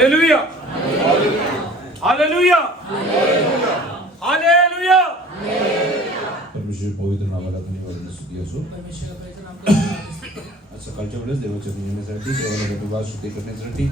Hallelujah hallelujah hallelujah. परमेश्वर पवित्र नावाला धन्यवाद स्तुती असो. परमेश्वर का पवित्र नाम को धन्यवाद. आज सकाळच्या वेळेस देवाच्या नियमासाठी देवाला धन्यवाद स्तुती करण्यासाठी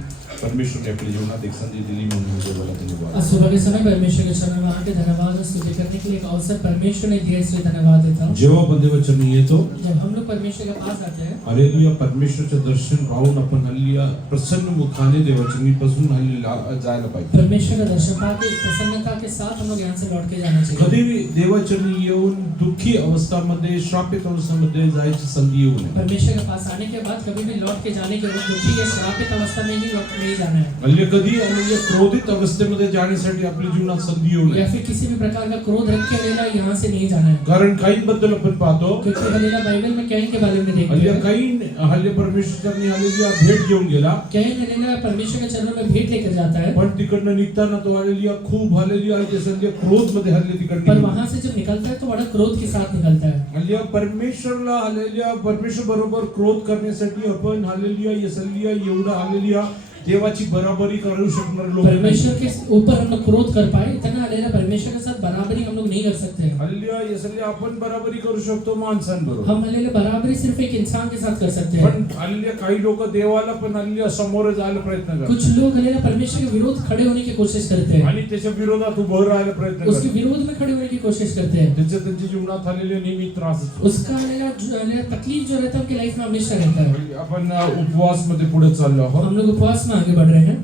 परमेश्वरने आपल्या जीवनात एक संधी दिली म्हणून मी देवाला धन्यवाद. आज सुबह के समय परमेश्वर के चरणों में आके धन्यवाद और स्तुति करने के लिए एक अवसर परमेश्वर ने दिया, इसलिए धन्यवाद देता हूँ. जेव्हा आपण देवाच्या येतो जब हम लोग परमेश्वर के पास आते हैं, हालेलुया, परमेश्वरचे दर्शन पाहून आपण हालेलुया प्रसन्न मुखाने देवाच्या नीपासून हालेलुया जायला पाहिजे. परमेश्वर का दर्शन पाके प्रसन्नता के साथ हम लोग यहाँ से लौट के जाना चाहिए. कधी देवाच्या येऊन दुःखी अवस्थामध्ये श्रापित अवस्थामध्ये जायची संधी येऊ नये. परमेश्वर के पास आने के बाद कभी भी लौट के जाने के बाद दुखी या श्रापित अवस्था में ही लौट नहीं जाना है. म्हणजे कधी हालेलुया क्रोधित अवस्थेमध्ये जाण्यासाठी आपल्या जीवनात संधी येऊ नये. या फिर किसी भी प्रकार का क्रोध रख के लेना यहाँ से नहीं जाना है. कारण काहींबद्दल आपण पाहतो क्योंकि हालेलुया बाइबल में कैन के बारे में देखते हालेलुया हैं. काही हालेलुया परमेश्वराने हालेलुया भेट घेऊन गेला, कैन हालेलुया परमेश्वर के चरणों में भेंट लेकर जाता है, पण तिकडनं निघताना तो हालेलुया खूप हालेलुया जसं क्रोध मध्ये हालेलुया पर तिकडनं वहां से जब निकलता है तो बड़ा क्रोध के साथ निकलता है. हालेलुया परमेश्वरला हालेलुया परमेश्वर बरोबर क्रोध करण्यासाठी आपण हालेलुया यसलिया एवढा हालेलुया देवाची बराबरी करू शकणार लोक नाही. परमेश्वर के ऊपर हम लोग क्रोध कर पाए इतना हालेलुया परमेश्वर के साथ बराबरी हम लोग नहीं कर सकते. हालेलुया यसलिया आपण बराबरी करू शकतो माणसांबरोबर, हम हालेलुया बराबरी सिर्फ एक इंसान के साथ कर सकते हैं. पण हालेलुया काही लोक देवाला पण हालेलुया समोर जायला प्रयत्न करतात कुछ लोग हालेलुया परमेश्वर के विरोध खड़े होने की कोशिश करते हैं, आणि त्याच्या विरोधात उभं राहायला प्रयत्न उसके करतात. विरोध में खड़े होने की कोशिश करते हैं. त्यांच्या जीवनात हालेलुया नेहमी त्रास असतो. उसका हालेलुया तकलीफ जो रहता है उनकी लाइफ में हमेशा रहता है. आपण उपवास मध्ये पुढे चाललो आहोत. हम लोग उपवास में आगे बढ़ रहे हैं.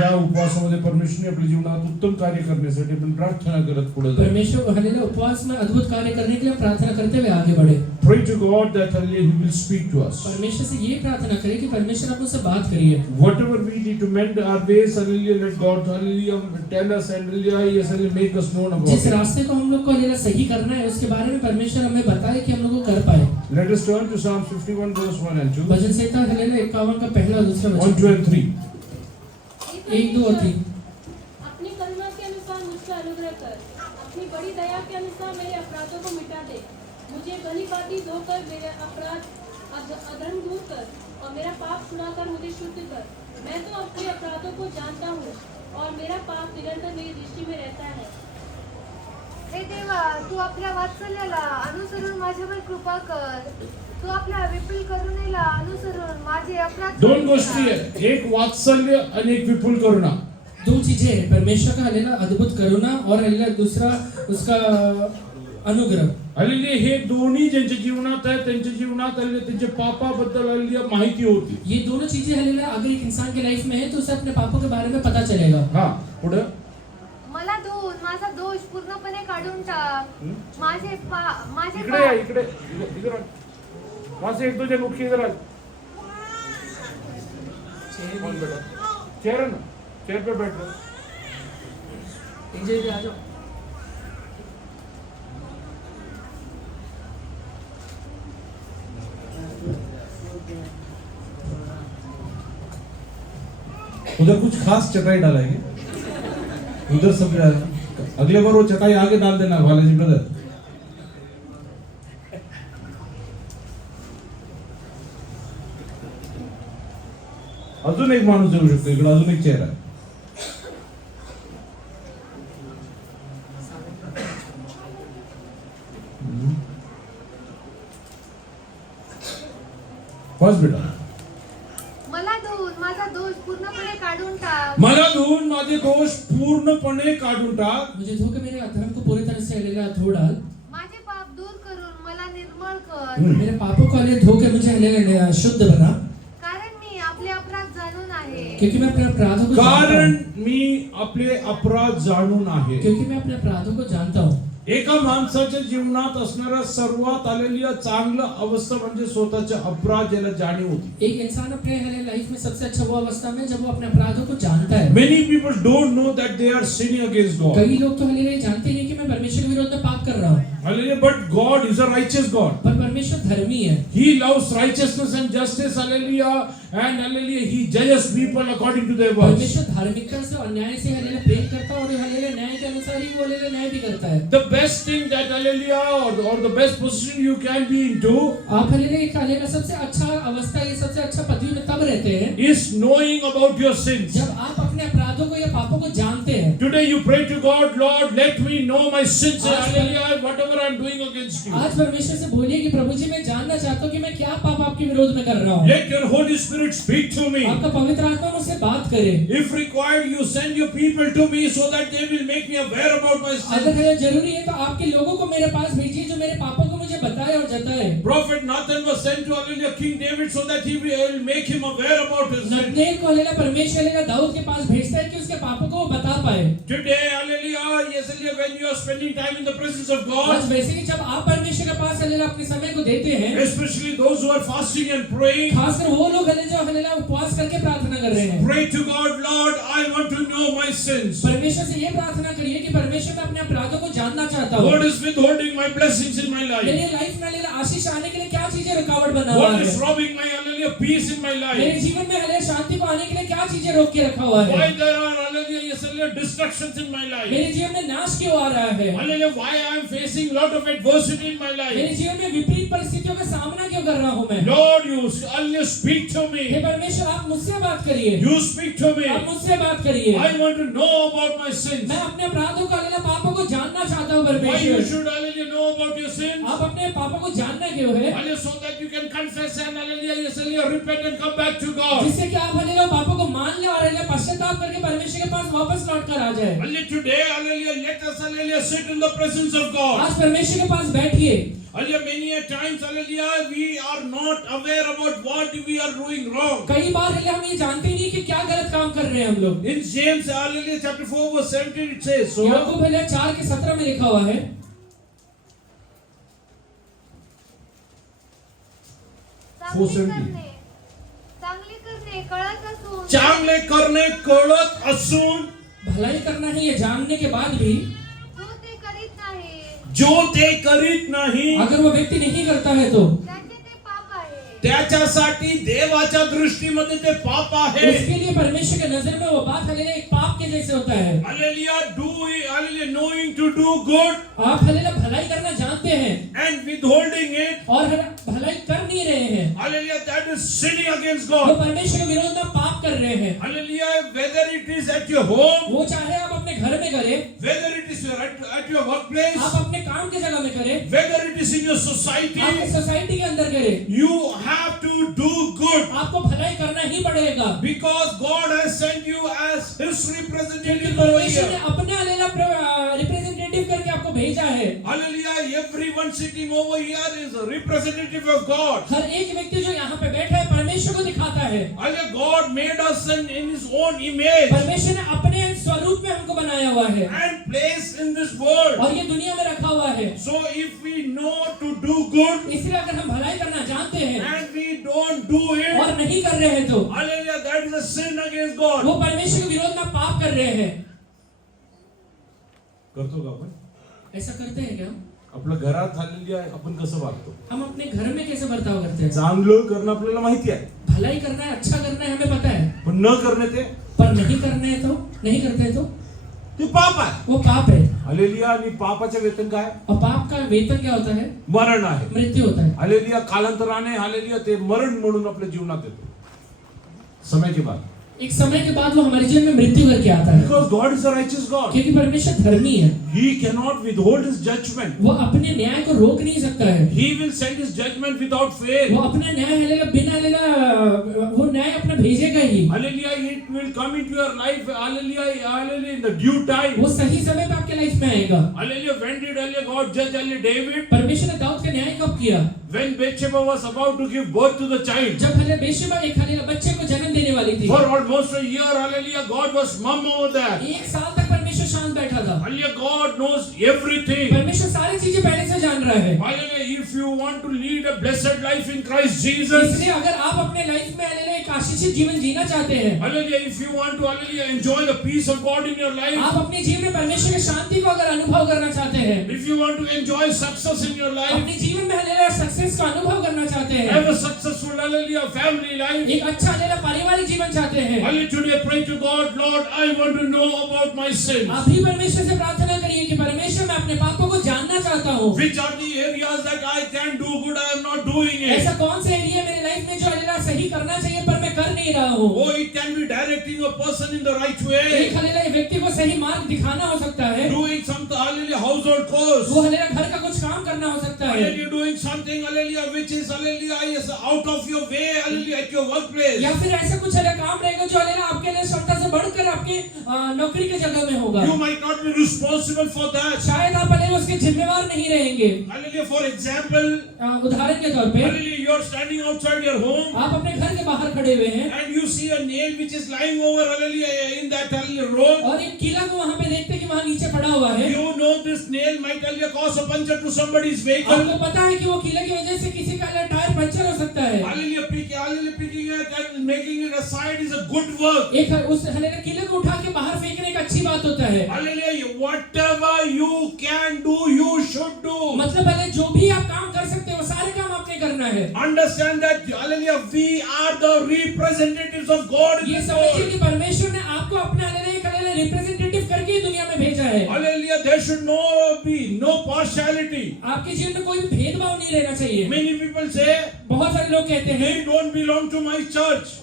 या उपवासामध्ये परमेश्वरने आपल्या जीवनात उत्तम कार्य करण्यासाठी आपण प्रार्थना करत पुढे जाऊ. परमेश्वर हालेलुया उपवास में अद्भुत कार्य करने के लिए प्रार्थना करते हुए आगे बढ़े. Pray to God that hallelujah He will speak to us. परमेश्वर से ये प्रार्थना करें कि परमेश्वर आप मुझसे बात करिए. Whatever we need to mend our ways, hallelujah, let God hallelujah tell us and hallelujah yes hallelujah make us known about जिस it. रास्ते को हम लोग को हालेलुया सही करना है उसके बारे में परमेश्वर हमें बताए कि हम लोग को कर पाए. Let us turn to Psalm 51 verse 1 and 2. Bhajan Samhita hallelujah 51 का पहला और दूसरा 1, वचन. 2 and 3. 1, 2 और 3. अपनी करुणा के अनुसार मुझ पर अनुग्रह कर, अपनी बड़ी दया के अनुसार मेरे अपराधों को मिटा दे. मुझे भली भांति धोकर मेरे अपराध अधर्म दूर कर और मेरा पाप छुड़ाकर मुझे शुद्ध कर. मैं तो अपने अपराधों को जानता हूँ और मेरा पाप निरंतर मेरी दृष्टि में रहता है. हे देवा, तू आपल्या वात्सल्याला अनुसरून माझ्यावर कृपा कर. तू आपल्या विपुल करुणेला अनुसरून माझे अपराध दोन गोष्टी आहेत, एक वात्सल्य आणि एक विपुल करुणा. दो चीजें हैं, परमेश्वर का हालेलुया अद्भुत करुणा और हालेलुया दूसरा उसका अनुग्रह. हल्ली हे दोन्ही ज्यांच्या जीवनात आहे त्यांच्या जीवनात हल्ली त्यांच्या पापाबद्दल हल्ली माहिती होती. ये दोनों चीजें हालेलुया अगर एक इंसान की लाइफ में है तो उसे अपने पापों के बारे में पता चलेगा. हा पुढे मला धुवून माझा दोष पूर्णपणे काढून टाक. माझे इकडे या, इकडे इकडे वहां से एक दो जन उठ के इधर आ. कौन बेटा चेयर है ना, चेयर पे बैठ लो. इधर आ जाओ. उधर कुछ खास चटाई डालेंगे, उधर सब अगले बार वो चटाई आगे डाल देना बालाजी ब्रदर. अजून एक माणूस येऊ शकतो इकडे, अजून एक चेहरा. बस बेटा. मला धुवून माझा दोष पूर्णपणे काढून टाक. मला धुवून माझे दोष पूर्णपणे काढून टाक. मुझे धो के मेरे अधर्म को पूरी तरह से हालेलुया धो डाल. माझे पाप दूर करून मला निर्मळ कर. मेरे पापों को हालेलुया धो के मुझे हालेलुया शुद्ध बना. कारण मी आपले अपराध जाणून आहे. क्योंकि मैं अपने अपराधों को जानता कारण हूं. मी आपले अपराध जाणून आहे. क्योंकि मैं अपने अपराधों को जानता हूँ. एका माणसाच्या जीवनात असणारा सर्वात आलेली चांगलं अवस्था म्हणजे स्वतःच्या अपराध ज्याला जाणीव होती. एक इंसान अपने लाइफ में सबसे अच्छा वो अवस्था में जब वो अपने अपराधों को जानता है. Many people don't know that they are sinning against God. कई लोग तो हालेलुया जानते नहीं कि मैं परमेश्वर के विरोध में पाप कर रहा हूँ. Hallelujah. But God is a righteous God. पर परमेश्वर धर्मी है। He loves righteousness and justice. Hallelujah. And hallelujah, He judges people according to their works. परमेश्वर धार्मिकता से और न्याय से हालेलुया प्रेम करता है और हालेलुया न्याय के अनुसार ही वो हालेलुया न्याय भी करता है। The best thing that hallelujah or the best position you can be into आप हालेलुया एक हालेलुया सबसे अच्छा अवस्था ये सबसे अच्छा पदवी में तब रहते हैं is knowing about your sins. जब आप अपने अपराधों को या पापों को जानते हैं। Today you pray to God, Lord, let me know my sins. Hallelujah, whatever I'm doing against you. आज परमेश्वर से बोलिए कि प्रभु जी मैं जानना चाहता हूँ कि मैं क्या पाप आपके विरोध में कर रहा हूँ। Let your Holy Spirit speak to me. आपका पवित्र आत्मा मुझसे बात करे। If required, you send your people to me so that they will make me aware about my अगर sins. है जरूरी है तो आपके लोगों को मेरे पास भेजिए जो मेरे पापों को मुझे बताए और जताए। Prophet Nathan was sent to hallelujah King David so that he will make him aware about his sins. Nethanel को हालेलुया परमेश्वर हालेलुया दाऊद के पास भेजता है कि उसके पापों को वो बता पाए। Today, hallelujah, yes, hallelujah, when you are spending time in the presence of God, आज वैसे ही जब आप परमेश्वर के पास हालेलुया अपने समय को देते हैं, especially those who are fasting and praying, खासकर वो लोग हालेलुया जो हालेलुया उपवास करके प्रार्थना कर रहे हैं। pray to God, Lord, I want to know my sins. परमेश्वर से ये प्रार्थना करिए कि परमेश्वर मैं अपने अपराधों को जानना चाहता हूँ। What is withholding my blessings in my life? मेरी लाइफ में हालेलुया आशीष आने के लिए क्या चीजें रुकावट बना हुआ What है? is robbing my hallelujah peace in my मेरे life? जीवन में हालेलुया शांति को आने के लिए क्या चीजें रोक के रखा हुआ है? Why there are hallelujah yes, hallelujah distractions in my life? मेरे जीवन में नाश क्यों आ रहा है? Hallelujah, why I am facing lot of adversity in my मेरे life? जीवन में विपरीत परिस्थितियों का सामना क्यों कर रहा हूँ मैं? Lord, you hallelujah speak to hey me. परमेश्वर आप मुझसे बात करिए। You speak to आप me. मुझसे बात करिए। I want to know about my sins. मैं अपने अपराधों को हालेलुया पापों को जानना चाहता हूँ Why you परमेश्वर। should hallelujah know about your sins? आप अपने पापों को जानना क्यों है? Hallelujah, so that you can confess and hallelujah yes, hallelujah repent and come back to God. जिससे कि आप हालेलुया पापों को मान ले और हालेलुया पश्चाताप करके परमेश्वर के पास वापस लौट कर आ जाए। Hallelujah, today hallelujah let us hallelujah sit in the presence of God. आज परमेश्वर के पास बैठिए। Hallelujah, many a times, hallelujah, we are not aware about what we are doing wrong. कई बार हालेलुया हम ये जानते ही नहीं कि क्या गलत काम कर रहे हैं हम लोग। In James, hallelujah, chapter 4, verse 17, it says, so, Yakub hallelujah 4:17 में लिखा हुआ है, चांगले करणे कळत असून चांगले करणे कळत असून भलाई करना ही ये जानने के बाद भी जो ते करीत नाही जो ते करीत नाही अगर वो व्यक्ति नहीं करता है तो त्याचे ते पाप आहे। त्याच्यासाठी देवाच्या दृष्टीमध्ये ते पाप आहे. उसके लिए परमेश्वर के नजर में वो बात हालेलुया एक पाप के जैसे होता है। Hallelujah, hallelujah, knowing to do good आप हालेलुया भलाई करना जानते हैं and withholding it, और भलाई कर नहीं रहे हैं, hallelujah, that is sinning against वो God. परमेश्वर के विरोध में पाप कर रहे हैं। Hallelujah, whether it is at your home, वो चाहे आप अपने घर में करें, whether it is at your workplace, आप अपने काम की जगह में करें, whether it is in your आपकी society, सोसाइटी के अंदर करें, you have to do good आपको भलाई करना ही पड़ेगा। because God has sent you as His representative क्योंकि over परमेश्वर ने here. अपने हालेलुया रिप्रेजेंटेटिव करके आपको भेजा है। Hallelujah, everyone sitting over here is a representative of God. हर एक व्यक्ति जो यहाँ पे बैठा है परमेश्वर को दिखाता है। Hallelujah, God made us in His own image परमेश्वर ने अपने स्वरूप में हमको बनाया हुआ है and placed in this world. और ये दुनिया में रखा हुआ है। So if we know to do good इसलिए अगर हम भलाई करना जानते हैं and we don't do it, और नहीं कर रहे हैं तो hallelujah, that is a sin against God. वो परमेश्वर के विरोध में पाप कर रहे हैं। करतो का आपण ऐसा करते हैं क्या? आपल्या घरात हल्लेली आहे आपण कसं वागतो हम अपने घर में कैसे बर्ताव करते हैं? चांगलं करणं आपल्याला माहिती आहे भलाई करना है, अच्छा करना है, हमें पता है, पण न करणे ते पर नहीं करना है तो नहीं करते हैं तो ते पाप आहे वो पाप है। हालेलुया आणि पापाचे वेतन काय और पाप का वेतन क्या होता है? मरण आहे मृत्यु होता है। हालेलुया कालांतराने हालेलुया ते मरण म्हणून आपल्या जीवनात येतो समय के बाद एक समय के बाद वो हमारे जीवन में मृत्यु करके आता है because God is a righteous God. क्योंकि परमेश्वर धर्मी है। He cannot withhold His judgment. वो अपने न्याय को रोक नहीं सकता है। He will send His judgment without fail. वो अपना न्याय हालेलुया बिना हालेलुया वो न्याय अपना भेजेगा ही। Hallelujah, it will come into your life. Hallelujah, hallelujah, in the due time. वो सही समय पे आपके लाइफ में आएगा। Hallelujah, when did hallelujah God judge hallelujah David? परमेश्वर ने दाऊद का न्याय कब किया? When Bathsheba was about to give birth to the child. जब हालेलुया बेशबा एक हालेलुया बच्चे को जन्म देने वाली थी। For almost a year, hallelujah, God was mum over there. एक साल तक परमेश्वर शांत बैठा था। Hallelujah, Hallelujah. God knows everything. परमेश्वर सारी चीजें पहले से जान रहा है। Hallelujah. If you want to lead a blessed life in Christ Jesus, इसलिए अगर आप अपने लाइफ में हालेलुया एक आशीषित जीवन जीना चाहते हैं, hallelujah, if you want to, hallelujah, enjoy the peace of God in your life, आप अपने जीवन में परमेश्वर की शांति को अगर अनुभव करना चाहते हैं, if you want to enjoy success in your life, अपने जीवन में हालेलुया सक्सेस का अनुभव करना चाहते हैं, have a successful, hallelujah, family life, एक अच्छा हालेलुया पारिवारिक जीवन चाहते हैं, hallelujah, today pray to God, Lord, I want to know about my sins. आप भी परमेश्वर से प्रार्थना करिए कि परमेश्वर मैं अपने पापों को जानना चाहता हूँ। Which are the areas that I can do good, I am not doing it. ऐसा कौन सा एरिया मेरे लाइफ में जो हालेलुया सही करना चाहिए पर मैं कर नहीं रहा हूँ। Oh, it can be directing a person in the right way, एक हालेलुया व्यक्ति को सही मार्ग दिखाना हो सकता है, doing some, hallelujah, household chores, वो हालेलुया घर का कुछ काम करना हो सकता है, hallelujah, doing something, hallelujah, which is, hallelujah, is out of your way, hallelujah, at your workplace. या फिर ऐसा कुछ हालेलुया काम रहेगा जो हालेलुया आपके लिए क्षमता से बढ़कर आपके नौकरी के जगह में होगा। You might not be responsible for that. शायद आप हालेलुया उसके जिम्मेवार नहीं रहेंगे। Hallelujah, for example, उदाहरण के तौर पे hallelujah, you are standing outside your home आप अपने घर के बाहर खड़े हुए हैं and you see a nail which is lying over, hallelujah, in that, hallelujah, road. और एक कीला को वहाँ पे देखते हैं कि वहाँ नीचे पड़ा हुआ है। You know this nail might, hallelujah, cause a puncture to somebody's vehicle. आपको पता है कि वो कीले की वजह से किसी का टायर पंचर हो सकता है। Hallelujah, picking it and making it aside is a good work. एक उस हालेलुया कीले को उठा के बाहर फेंकने एक अच्छी बात होता है। Hallelujah, whatever you can do, you should do. मतलब पहले जो भी आप काम कर सकते हो वो सारे काम आपने करना है। Understand that, hallelujah, we are the representatives of God in ये this समझिए world. कि परमेश्वर ने आपको अपने हालेलुया रिप्रेजेंटेटिव करके दुनिया में भेजा है। Hallelujah, there should be no partiality. आपके जीवन में कोई भी भेदभाव नहीं रहना चाहिए। Many people say, बहुत सारे लोग कहते हैं they don't belong to my church.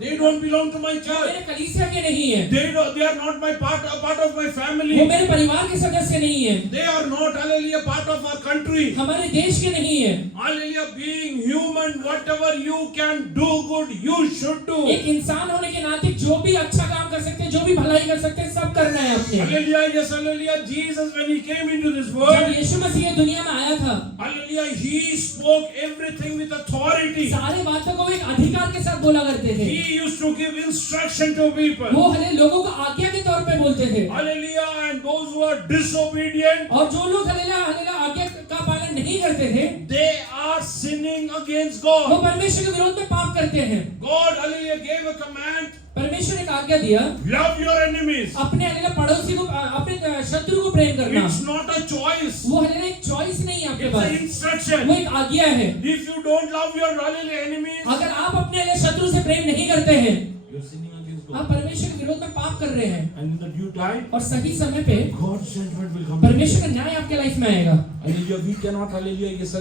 They don't belong to my church. मेरे कलीसिया के नहीं है, They are not my part of my वो family. मेरे परिवार के सदस्य नहीं है, They are not, hallelujah, part of our country. हमारे देश के नहीं है। Hallelujah, being human, whatever you can do good, you should do. एक इंसान होने के नाते जो भी अच्छा काम कर सकते हैं, जो भी भलाई कर सकते हैं, सब करना है अपने। Hallelujah, yes, hallelujah. Jesus, when he came into this जब world, यीशु मसीह दुनिया में आया था, hallelujah, he spoke everything with authority. सारे बातों को एक अधिकार के साथ बोला करते थे। He used to give instruction to people. वो हले लोगों को आज्ञा के तौर पे बोलते थे। Hallelujah, and those who are disobedient, और जो लोग हालेलुया आज्ञा का पालन नहीं करते थे, they are sinning against वो God. परमेश्वर के विरोध में पाप करते हैं। God, hallelujah, gave a command, परमेश्वर ने एक आज्ञा दिया, love your enemies. अपने हालेलुया पड़ोसी को, अपने शत्रु को प्रेम करना। It's not a choice. वो हालेलुया एक चॉइस नहीं है आपके It's an पास, instruction. वो एक आज्ञा है। If you don't love your, hallelujah, enemies, अगर आप अपने हालेलुया शत्रु से प्रेम नहीं करते हैं, you're sinning against God. आप परमेश्वर के विरोध में पाप कर रहे हैं। And in the due time, और सही समय पे God's judgment will come. परमेश्वर का न्याय आपके लाइफ में आएगा। Hallelujah, we cannot, yes,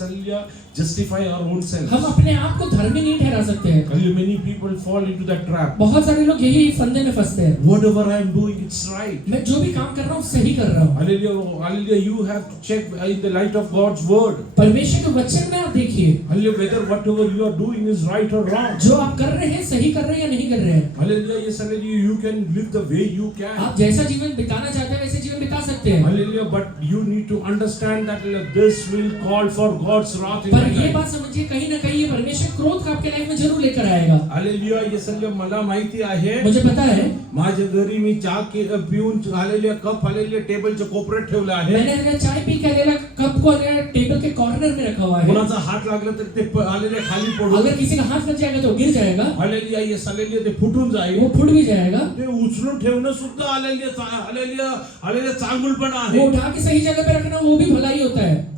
hallelujah, justify our own self. हम अपने आप को धर्मी नहीं ठहरा सकते हैं। Hallelujah, many people fall into that trap. बहुत सारे लोग यही फंदे में फंसते हैं। Whatever I am doing, it's right. मैं जो भी काम कर रहा हूँ सही कर रहा हूँ। Hallelujah, hallelujah, you have to check in the light of God's word. परमेश्वर के वचन में आप देखिए, Hallelujah, whether whatever you are doing is right or wrong. जो आप कर रहे हैं सही कर रहे हैं या नहीं कर रहे हैं। Hallelujah, yes, hallelujah, you can live the way you can. आप जैसा जीवन बिताना चाहते हैं वैसे जीवन बिता सकते हैं। Hallelujah, but you need to understand that this will call for God's wrath in पर your ये life. बात समझिए, कहीं ना कहीं ये परमेश्वर क्रोध का आपके लाइफ में जरूर लेकर आएगा। Hallelujah, yes, hallelujah, मला माहिती आहे, मुझे पता है, माझ्या घरी मी चहा पिऊन, hallelujah, कप, hallelujah, टेबलच्या कोपऱ्यात ठेवला आहे. मैंने हालेलुया चाय पी के हालेलुया कप को हालेलुया टेबल के कॉर्नर में रखा हुआ है। कोणाचा हात लागला तर ते, hallelujah, खाली पडू. अगर किसी का हाथ लग जाएगा तो गिर जाएगा, Hallelujah, yes, hallelujah, ते फुटून जाईल. वो फुट भी जाएगा। ते उचलून ठेवणं सुद्धा, hallelujah, hallelujah, hallelujah, चांगुलपणा वो आहे. उठा के सही जगह पे रखना वो भी भलाई होता है।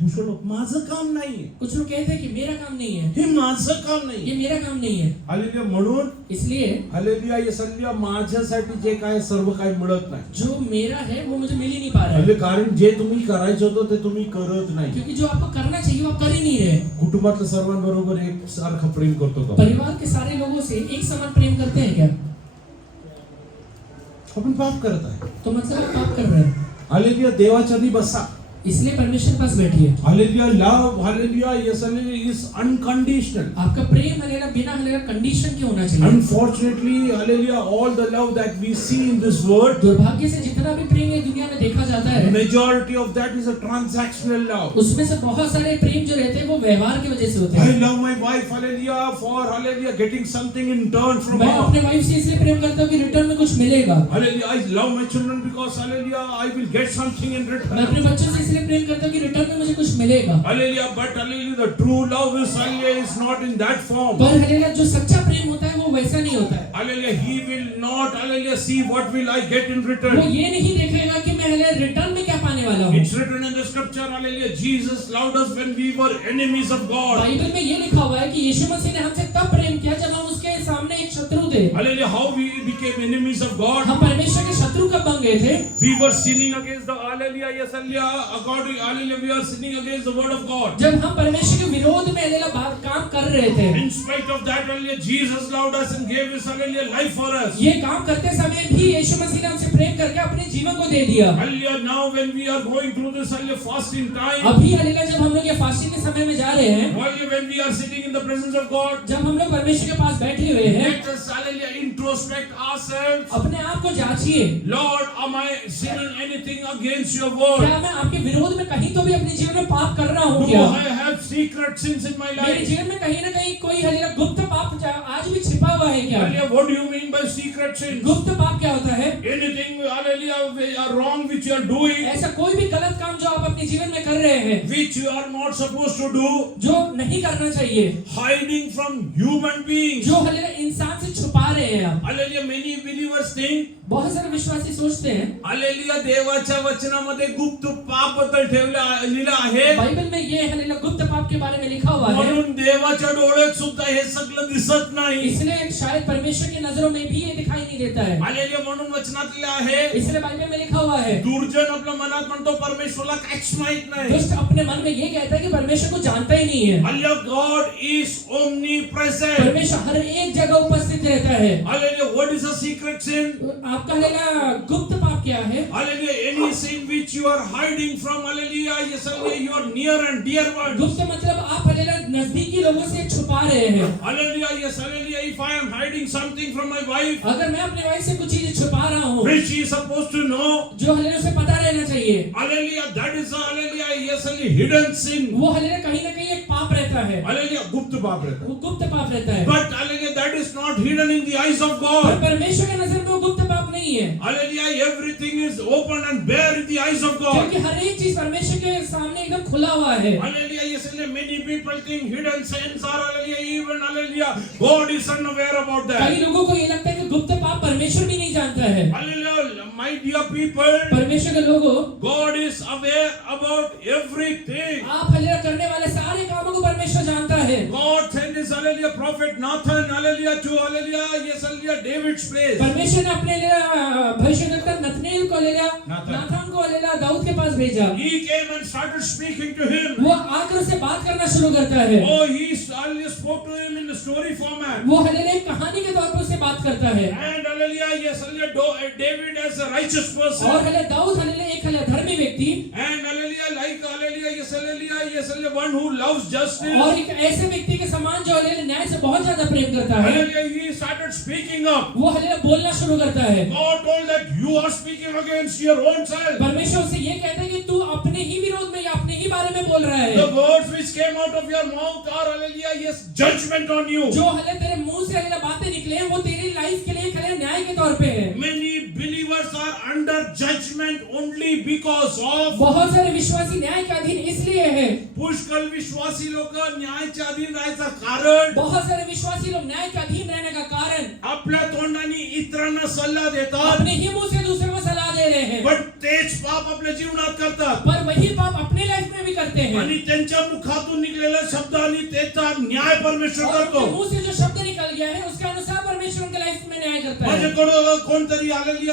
भूषण, माझं काम नाहीये, कुछ लोग कहते हैं कि मेरा काम नहीं है, हे माझं काम नाहीये. ये मेरा काम नहीं है। हालेलुया, म्हणून इसलिए हालेलुया, येस हालेलुया, माझ्यासाठी जे काय सर्व काही मिळत नाही. जो मेरा है वो मुझे मिल ही नहीं पा रहा है, म्हणजे कारण जे तुम्ही करायचं होतं ते तुम्ही करत नाही. क्योंकि जो आपको करना चाहिए वो आप कर ही नहीं रहे। कुटुंबातल्या सर्वांबरोबर एक सारखं प्रेम करतो का? परिवार के सारे लोगों से एक समान प्रेम करते हैं क्या? आपण पाप करत आहे. तो मतलब आप पाप कर रहे हैं। हालेलुया, देवाच्या आधी बसा. इसलिए परमेश्वर के पास बैठिए। Hallelujah, love, hallelujah, yes hallelujah is unconditional. आपका प्रेम हालेलुया बिना हालेलुया कंडीशन के होना चाहिए। Unfortunately, hallelujah, all the love that we see in this world, दुर्भाग्य से जितना भी प्रेम ये दुनिया में देखा जाता है, majority of that is a transactional love. उसमें से बहुत सारे प्रेम जो रहते हैं वो व्यवहार की वजह से होते I हैं। love my wife, hallelujah, for hallelujah getting something in turn from मैं her. अपने वाइफ से इसलिए प्रेम करता हूँ कि रिटर्न में कुछ मिले। मिलेगा। Hallelujah. I love my children because hallelujah, I will get something in मैं return. अपने बच्चों से इसलिए प्रेम करता हूँ कि रिटर्न में मुझे कुछ मिलेगा। Hallelujah. But hallelujah, the true love is hallelujah is not in that form. पर हालेलुया जो सच्चा प्रेम होता है वो वैसा नहीं होता है। Hallelujah. He will not hallelujah see what will I get in वो return. ये नहीं देखेगा कि मैं हालेलुया रिटर्न में क्या पाने वाला हूँ। It's written in the scripture, hallelujah, Jesus loved us when we were enemies of God. Bible में ये लिखा हुआ है कि यीशु मसीह ने हमसे तब प्रेम किया जब हम उसके सामने एक शत्रु थे। Hallelujah, how we became enemies of God. हम परमेश्वर के शत्रु कब बन गए थे? We were sinning against the hallelujah, yes, hallelujah, according hallelujah, we are sinning against the word of God. जब हम परमेश्वर के विरोध में हालेलुया काम कर रहे थे। In spite of that, hallelujah, Jesus loved us and gave his hallelujah life for us. ये काम करते समय भी यीशु मसीह ने हमसे प्रेम करके अपने जीवन को दे दिया। Hallelujah, now when we are going through this hallelujah fasting time, अभी हालेलुया जब हम लोग ये फास्टिंग के समय में जा रहे हैं, hallelujah, when we are sitting in the presence of God, जब हम लोग परमेश्वर के पास बैठे हुए हैं, let us hallelujah introspect ourselves. अपने आप को जांचिए। Lord, am I sinning anything against your word? क्या मैं आपके विरोध में कहीं तो भी अपने जीवन में पाप कर रहा हूँ Do क्या? I have secret sins in my मेरे life? जीवन में कहीं ना कहीं कोई हालेलुया गुप्त पाप आज भी छिपा हुआ है क्या? Hallelujah, what do you mean by secret sins? गुप्त पाप क्या होता है? Anything, hallelujah, wrong which you are doing, ऐसा कोई भी गलत काम जो आप अपने जीवन में कर रहे हैं, which you are not supposed to do, जो नहीं करना चाहिए, hiding from human beings. जो हालेलुया इंसान से छुपा रहे हैं आप। Hallelujah, many believers think, बहुत सारे विश्वासी सोचते हैं hallelujah, देवाच्या वचनामध्ये गुप्त पाप बद्दल लिहिलं आहे. बाइबल में ये हालेलुया गुप्त पाप के बारे में लिखा हुआ है, म्हणून देवाच्या डोळ्यात सुद्धा हे सगळं दिसत नाही. इसलिए शायद परमेश्वर की नजरों में भी ये दिखाई नहीं देता है। Hallelujah, म्हणून वचनातले आहे, इसलिए बाइबल में लिखा हुआ है, दुर्जन आपल्या मनात म्हणतो परमेश्वरला काहीच माहित नाही. दुष्ट अपने मन में ये कहता है कि परमेश्वर को जानता ही नहीं है। Hallelujah, God is omnipresent. परमेश्वर हर एक जगह उपस्थित रहता है। Hallelujah, what is a secret sin? आपका हालेलुया गुप्त पाप क्या है? Hallelujah, any sin which you are hiding from, hallelujah, yes, hallelujah, you are near and dear ones. गुप्त मतलब आप हालेलुया नजदीकी लोगों से छुपा रहे हैं। Hallelujah, yes, hallelujah, if I am hiding something from my wife, अगर मैं अपने वाइफ से कुछ चीजें छुपा रहा हूँ which she is supposed to know, जो हालेलुया उसे पता रहना चाहिए, hallelujah, that is a, hallelujah, yes, hallelujah, hidden sin. वो हालेलुया कहीं ना कहीं एक पाप रहता है, Hallelujah, गुप्त पाप रहता है. वो गुप्त पाप रहता है। But hallelujah, that is not hidden in the eyes of पर God. परमेश्वर के नजर में वो गुप्त पाप नहीं है, Hallelujah, everything is open and bare in the eyes of God. क्योंकि हर एक चीज परमेश्वर के सामने एकदम खुला हुआ है। Hallelujah, yes, hallelujah, many people think hidden sins are, hallelujah, even, hallelujah, God is unaware about कई that. लोगों को ये लगता है कि गुप्त पाप परमेश्वर भी नहीं जानता है। Hallelujah, my dear people, परमेश्वर के लोगों, God is aware about everything. आप हालेलुया करने वाले सारे कामों को परमेश्वर जानता है। God sent his, hallelujah, prophet Nathan, hallelujah, to, hallelujah, yes, hallelujah, David's place. परमेश्वर ने अपने लिए भविष्यद्वक्ता नतनेल को ले लिया, नाथन। नाथान को ले लिया, दाऊद के पास भेजा। He came and started speaking to him. वो आकर उससे बात करना शुरू करता है। Oh, he hallelujah, spoke to him in the story format. वो हालेलुया एक कहानी के तौर पर उससे बात करता है। And hallelujah, yes, hallelujah, David as a righteous और person. हालेलुया दाऊद हालेलुया एक हालेलुया धर्मी व्यक्ति, And hallelujah, like hallelujah, yes, hallelujah, one who loves justice. और एक ऐसे व्यक्ति के समान जो हालेलुया न्याय से बहुत ज्यादा प्रेम करता है। Hallelujah, he started speaking up. वो हालेलुया बोलना शुरू करता है। God told that you are speaking against your own self. परमेश्वर उसे ये कहता है कि तू अपने ही विरोध में या अपने ही बारे में बोल रहा है। The words which came out of your mouth are, hallelujah, yes, judgment on you. जो हालेलुया तेरे मुंह से हालेलुया बातें निकले हैं वो तेरी लाइफ के लिए हालेलुया न्याय के तौर पे है। Many believers are under judgment only because of बहुत सारे विश्वासी न्याय के अधीन इसलिए है, पुष्कळ विश्वासी लोक न्यायाच्या अधीन राहायचं कारण बहुत सारे विश्वासी लोग न्याय के अधीन रहने का कारण आपल्या तोंडाने इतरांना सल्ला देतात, अपने ही मुंह से दूसरे को सलाह दे रहे हैं, पण तेच पाप आपल्या जीवनात करतात. पर वही पाप अपने लाइफ में भी करते हैं। आणि त्यांच्या मुखातून निघलेल्या शब्दांनी त्याचा न्याय परमेश्वर और करतो. उनके मुंह से जो शब्द निकल गया है उसके अनुसार परमेश्वर उनके लाइफ में न्याय करता है। माझ्याकडं कोणतरी आलेली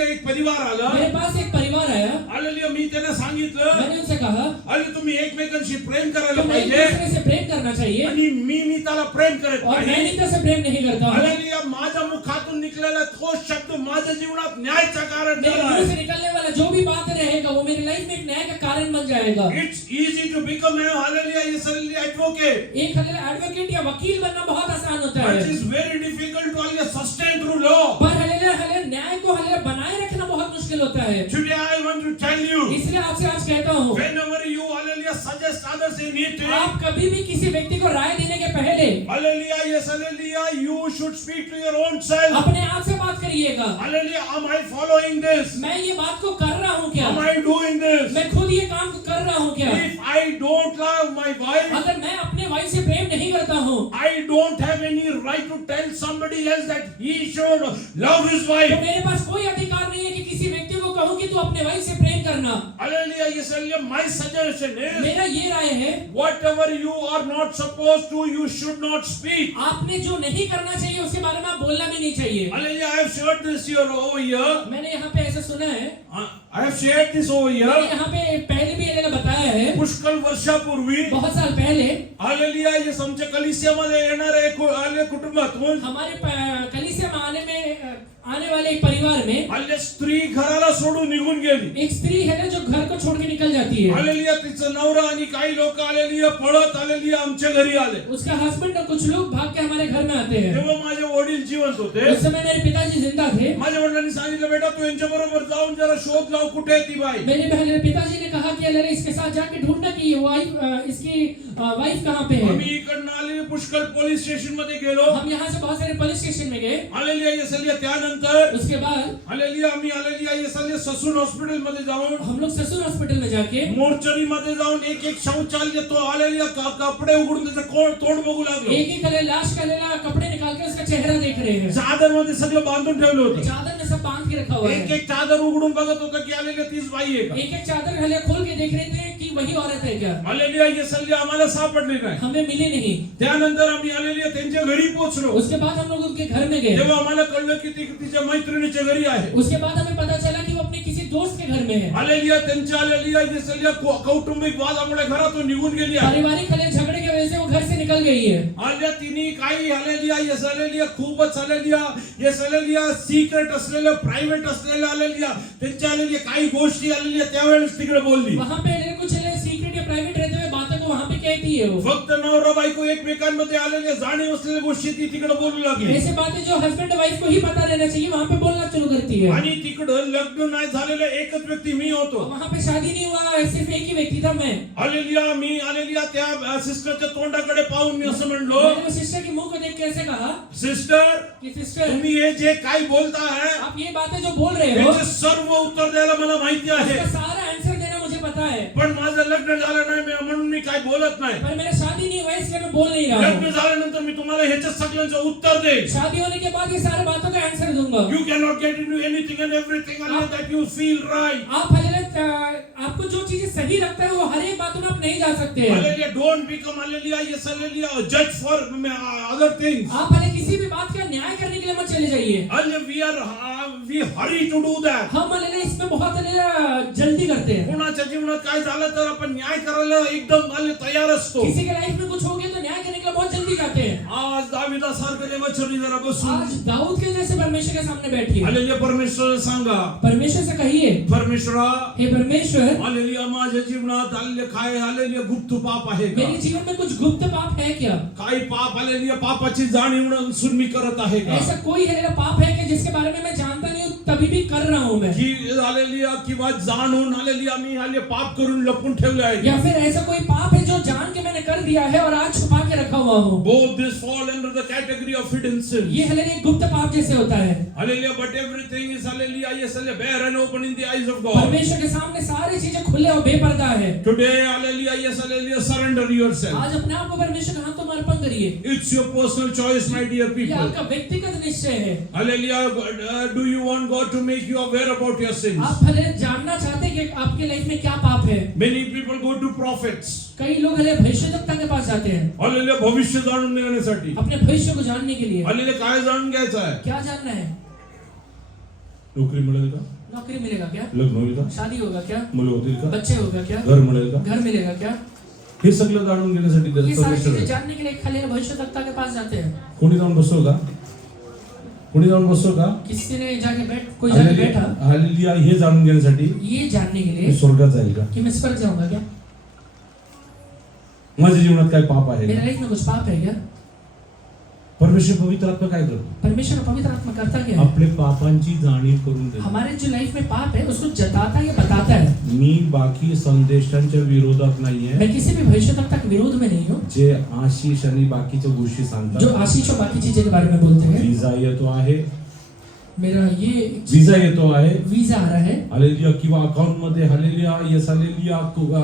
एक परिवार आला, मेरे पास एक परिवार आया, आलेली मी त्यांना सांगितलं, मैंने उनसे कहा अरे तुम्ही एकमेकांशी प्रेम करायला तुम्हें एक पाहिजे दूसरे से प्रेम करना चाहिए आणि मी त्याला प्रेम करत और मैं नाही. नित्य से प्रेम नहीं करता हूँ। हालेलुया, माझ्या मुखातून निघलेला तो शब्द माझ्या जीवनात न्यायाचं कारण मेरे ठरलाय. मुंह से निकलने वाला जो भी बात रहेगा वो मेरी लाइफ में एक न्याय का कारण बन जाएगा। It's easy to become a hallelujah, yes, hallelujah, advocate. एक हालेलुया एडवोकेट या वकील बनना बहुत आसान होता But it है, is very difficult to hallelujah, sustain through law. पर हालेलुया हालेलुया न्याय को हालेलुया बनाए रखना बहुत मुश्किल होता है। Today I want to tell you, इसलिए आपसे आज कहता हूँ, whenever you hallelujah suggest others in it, आप कभी भी किसी व्यक्ति को राय देने के पहले hallelujah, yes, hallelujah, you should speak to your own self. अपने आप से बात रहिएगा, Hallelujah. Am I following this? मैं ये बात को कर रहा हूँ क्या, Am I doing this? मैं खुद ये काम कर रहा हूँ क्या। If I don't love my wife, अगर मैं अपने वाइफ से प्रेम नहीं करता हूँ, I don't have any right to tell somebody else that he should love his तो wife. मेरे पास कोई अधिकार नहीं है कि किसी व्यक्ति को कहूँ कि तू अपने वाइफ से प्रेम करना। Hallelujah. Yes, hallelujah. My suggestion is, मेरा ये राय है, whatever you are not supposed to, you should not speak. आपने जो नहीं करना चाहिए उसके बारे में आप बोलना भी नहीं चाहिए। Hallelujah. I have shared this here over here. मैंने यहाँ पे ऐसा सुना है, I have shared this over मैंने here. यहाँ पे पहले भी मैंने बताया है, पुष्कळ वर्षापूर्वी बहुत साल पहले हालेलुया ये आमच्या कलिसियामध्ये येणारे कुटुंबातून हमारे कलीसिया में आने वाले एक परिवार में हल्ले स्त्री घराला सोडून निघून गेली. एक स्त्री है ना जो घर को छोड़ के निकल जाती है। हालेलुया तिचं नवरा आणि काही लोक हालेलुया पळत हालेलुया आमच्या घरी आले. उसका हस्बैंड और कुछ लोग भाग के हमारे घर में आते हैं। तेव्हा माझे वडील जिवंत होते. उस समय मेरे पिताजी जिंदा थे। माझ्या वडिलांनी सांगितलं बेटा तू यांच्या बरोबर जाऊन जरा शोध लाव कुठे आहे ती बाई. मेरे पिताजी ने कहा कि अरे इसके साथ जाके ढूंढना कि इसकी वाइफ कहाँ पे है। आम्ही इकडनं आलेले पुष्कळ पोलीस स्टेशन मध्ये गेलो. हम यहाँ से बहुत सारे पुलिस स्टेशन में गए। हालेलुया ये सलिया त्यानंतर उसके बाद हालेलुया आम्ही हालेलुया ये सलिया ससून हॉस्पिटल मध्ये जाऊन हम लोग ससुर हॉस्पिटल में जाके मोर्चरी मध्ये जाऊन एक एक शौचालय तो हालेलुया कपडे उघडून त्याचं तोंड बघू लागलो. एक एक लाश का लेला कपड़े निकाल के उसका चेहरा देख रहे हैं। चादर मध्ये सगळं बांधून ठेवलं होतं. चादर में सब बांध के रखा हुआ एक है। एक चादर उघडून बघत होतं की हालेलुया तीच बाई आहे का. एक एक चादर हले खोल के देख रहे थे कि वही औरत है क्या। हालेलुया ये सलिया आम्हाला सापडले नाही. हमें मिली नहीं। त्यानंतर आम्ही हालेलुया त्यांच्या घरी पोहोचलो. उसके बाद हम लोग उनके घर में गए। तेव्हा आम्हाला कळलं की ती तिच्या मैत्रिणीच्या घरी आहे. उसके बाद हमें पता चला कि वो अपने किसी दोस्त के घर में है। हालेलुया त्यांच्या हालेलुया ये सलिया कौटुंबिक वादामुळे घरातून निघून गेली आहे. पारिवारिक हले झगड़े की वजह से वो घर से निकल गई है। हालेलुया तिने काही हालेलुया ये सलिया खूपच हालेलुया ये सलिया सिक्रेट असलेलं प्रायव्हेट असलेलं हालेलुया त्यांच्या हालेलुया काही गोष्टी हालेलुया त्यावेळेस तिकडे बोलली. वहाँ पे कुछ सीक्रेट या प्राइवेट रहते हुए बातों को वहाँ पे कहती है वो। फक्त नवरा बायको एकमेकांमध्ये आलेल्या जाणीव असलेल्या गोष्टी ती तिकडे बोलू लागली. ऐसे बातें जो हस्बैंड वाइफ को ही पता रहना चाहिए वहाँ पे बोलना शुरू करती है। आणि तिकडं लग्न नाही झालेलं एकच व्यक्ती मी होतो. वहाँ पे शादी नहीं हुआ, सिर्फ एक ही व्यक्ति था, मैं। हालेलुया मी हालेलुया त्या सिस्टरच्या तोंडाकडे पाहून मी असं म्हणलो, मैंने सिस्टर की मुंह को देख कैसे कहा सिस्टर कि सिस्टर तुम्ही हे जे काही बोलताय आप ये बातें जो बोल रहे हो याचे सर्व उत्तर द्यायला मला माहिती आहे. उसका सारा आंसर देना मुझे पता है, पण माझं लग्न झालं नाही म्हणून मी काय बोलत नाही. पर मेरा शादी नहीं हुआ इसलिए मैं बोल नहीं रहा लग्न हूँ। झाल्यानंतर मी तुम्हाला ह्याच्या सगळ्यांचं उत्तर देईन. शादी होने के बाद ये सारे बातों का आंसर दूंगा। You cannot get into anything and everything unless that you feel right. आप आपको जो चीजें सही लगता है वो हर एक बातों में आप नहीं जा सकते हैं। Hallelujah, don't become hallelujah, yes hallelujah, a judge for other things. आप भले किसी भी बात का न्याय करने के लिए मत चले जाइए। Hallelujah, we hurry to do that. हम इसमें बहुत जल्दी करते हैं। कोणाच्या जीवनात काय झालं तर आपण न्याय करायला एकदम तयार असतो. किसी के लाइफ में कुछ हो गया तो न्याय करने के लिए बहुत जल्दी जाते हैं। आज दाविदासारखं देवाचरणी जरा बसून आज दाऊद के जैसे परमेश्वर के सामने बैठिए। हालेलुया परमेश्वर सांगा, परमेश्वर से कहिए, परमेश्वरा हे परमेश्वर, हालेलुया माझ्या जीवनात हालेलुया काय हालेलुया गुप्त पाप आहे का? मेरे जीवन में कुछ गुप्त पाप है क्या? काही पाप हालेलुया पापाची जाणीव नसून मी करत आहे का? ऐसा कोई है पाप है कि जिसके बारे में मैं जानता नहीं हूँ तभी भी कर रहा हूँ मैं? की हालेलुया किंवा जाणून हालेलुया मी हालेलुया पाप करून लपून ठेवले आहे. या फिर ऐसा कोई पाप है जो जान के मैंने कर दिया है और आज छुपा के रखा हुआ हूँ? Both this fall under the category of hidden sin. ये हालेलुया गुप्त पाप जैसे होता है। Hallelujah, but everything is hallelujah, yes, hallelujah, bare and open in the eyes of God. परमेश्वर के सामने सारी चीजें खुले और बेपर्दा है। Today, hallelujah, yes, hallelujah, surrender yourself. आज अपने आप को परमेश्वर के हाथों में अर्पण करिए। It's your personal choice, my dear ये people. आपका व्यक्तिगत निश्चय है। Hallelujah, do you want God to make you aware about your sins? आप भले जानना चाहते हैं कि आपके लाइफ में क्या पाप है। Many people go to prophets. कई लोग हले भविष्यवक्ता के पास जाते हैं Hallelujah, भविष्य जाणून घेण्यासाठी. अपने भविष्य को जानने के लिए। Hallelujah, काय जाणून घ्यायचं आहे? क्या जानना है? नोकरी मिळेल का? नौकरी मिलेगा क्या? लग्न होईल का? शादी होगा क्या? मुलं होतील का? बच्चे होगा क्या? घर मिळेल का? घर मिलेगा क्या? हे सगळं जाणून घेण्यासाठी ये सारी परमेश्वर चीजें जानने के लिए खाली भविष्यवक्ता के पास जाते हैं। कोणी जाऊन बसतो का? कोणी जाऊन बसतो का? किसी ने जाके कोई जाके बैठा हालेलुया हे जाणून घेण्यासाठी ये जानने के मी लिए स्वर्गात जाईल का? कि मैं स्वर्ग जाऊंगा क्या? माझ्या जीवनात काय पाप आहे मेरे का? लाइफ में कुछ पाप है क्या? परमेश्वर पवित्र आत्मा काय करतो? परमेश्वर पवित्र आत्मा करता क्या है? आपले पापांची जाणीव करून देतो. हमारे जो लाइफ में पाप है उसको जताता है, बताता है। मी बाकी संदेशांच्या विरोधात नाहीये, मैं किसी भी भविष्यवक्ता के विरोध में नहीं हूँ जे आशीष आणि बाकीच्या गोष्टी जो सांगतात. आशीष और बाकी चीजें के बारे में बोलते हैं। लिजाया तो आहे, मेरा ये विजा येतो आहे वीजा आ रहा है हालेलुया, किंवा अकाउंट मध्ये हालेलुया, यस हालेलुया,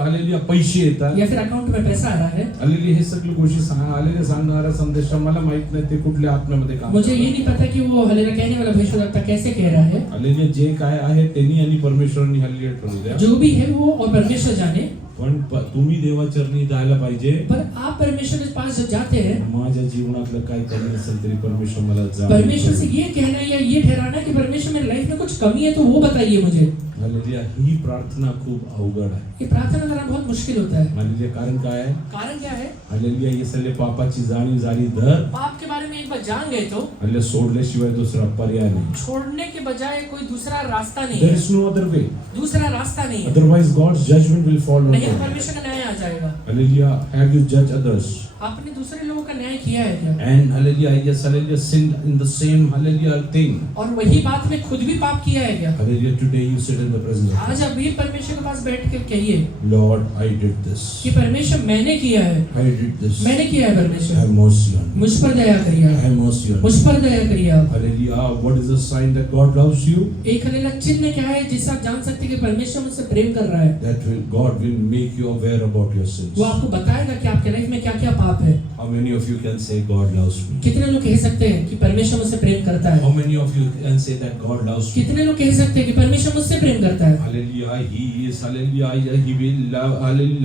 हालेलुया पैसे येतात या फिर अकाउंट में पैसा आ रहा है, हालेलुया, हे सगळी गोष्टी हालेलुया सांगणारा संदेश मला माहित नाही ते कुठल्या आत्म्यामध्ये काम मुझे ये नहीं पता कि वो हालेलुया कहने वाला भविष्यवक्ता कैसे कह रहा है। हालेलुया, जे काय आहे त्यांनी आणि परमेश्वरांनी हालेलुया ठरवू द्या, जो भी है वो और परमेश्वर जाने, पण तुम्ही देवाचरणी जायला पाहिजे। पर आप परमेश्वर के पास जब जाते हैं, माझ्या जीवनातलं काय कमी असेल तरी परमेश्वर मला जाणून परमेश्वर से ये कहना या ये ठहराना कि परमेश्वर मेरी लाइफ में कुछ कमी है तो वो बताइए मुझे। हालेलुया, ही प्रार्थना खूप अवघड आहे। ये प्रार्थना करना बहुत मुश्किल होता है। हालेलुया, कारण काय आहे? कारण क्या है? हालेलुया, ये सगळे पापाची जाणीव झाली तर पाप के बारे में एक बार जान गए तो हालेलुया सोडल्याशिवाय दुसरा पर्याय नाही। छोड़ने के बजाय कोई दूसरा रास्ता नहीं देयर है, इज नो अदर वे, दूसरा रास्ता नहीं है, otherwise God's judgment will follow. नहीं तो परमेश्वर का न्याय आ जाएगा। हालेलुया, हैव यू जज अदर्स? आपने दूसरे लोगों का न्याय किया है क्या? And hallelujah, yes, hallelujah, sinned in the same hallelujah thing. और वही बात में खुद भी पाप किया है क्या? Hallelujah, today you sit in the presence of आज अभी परमेश्वर के पास बैठ कर कहिए, Lord, I did this. कि परमेश्वर मैंने किया है, I did this. मैंने किया है परमेश्वर, Have mercy on me. मुझ पर दया करिए आप, Have mercy on मुझ me. पर दया करिए आप। Hallelujah, what is the sign that God loves you? एक हालेलुया चिन्ह क्या है जिससे आप जान सकते हैं कि परमेश्वर मुझसे प्रेम कर रहा है? That will God will make you aware about your sins. वो आपको बताएगा कि आपके लाइफ में क्या क्या पाप है। How many of you can say God loves me? कितने लोग कह सकते हैं कि परमेश्वर मुझसे प्रेम करता है? How many of you can say that God loves me? कितने लोग कह सकते हैं कि परमेश्वर मुझसे प्रेम करता है? Hallelujah, He is hallelujah, He will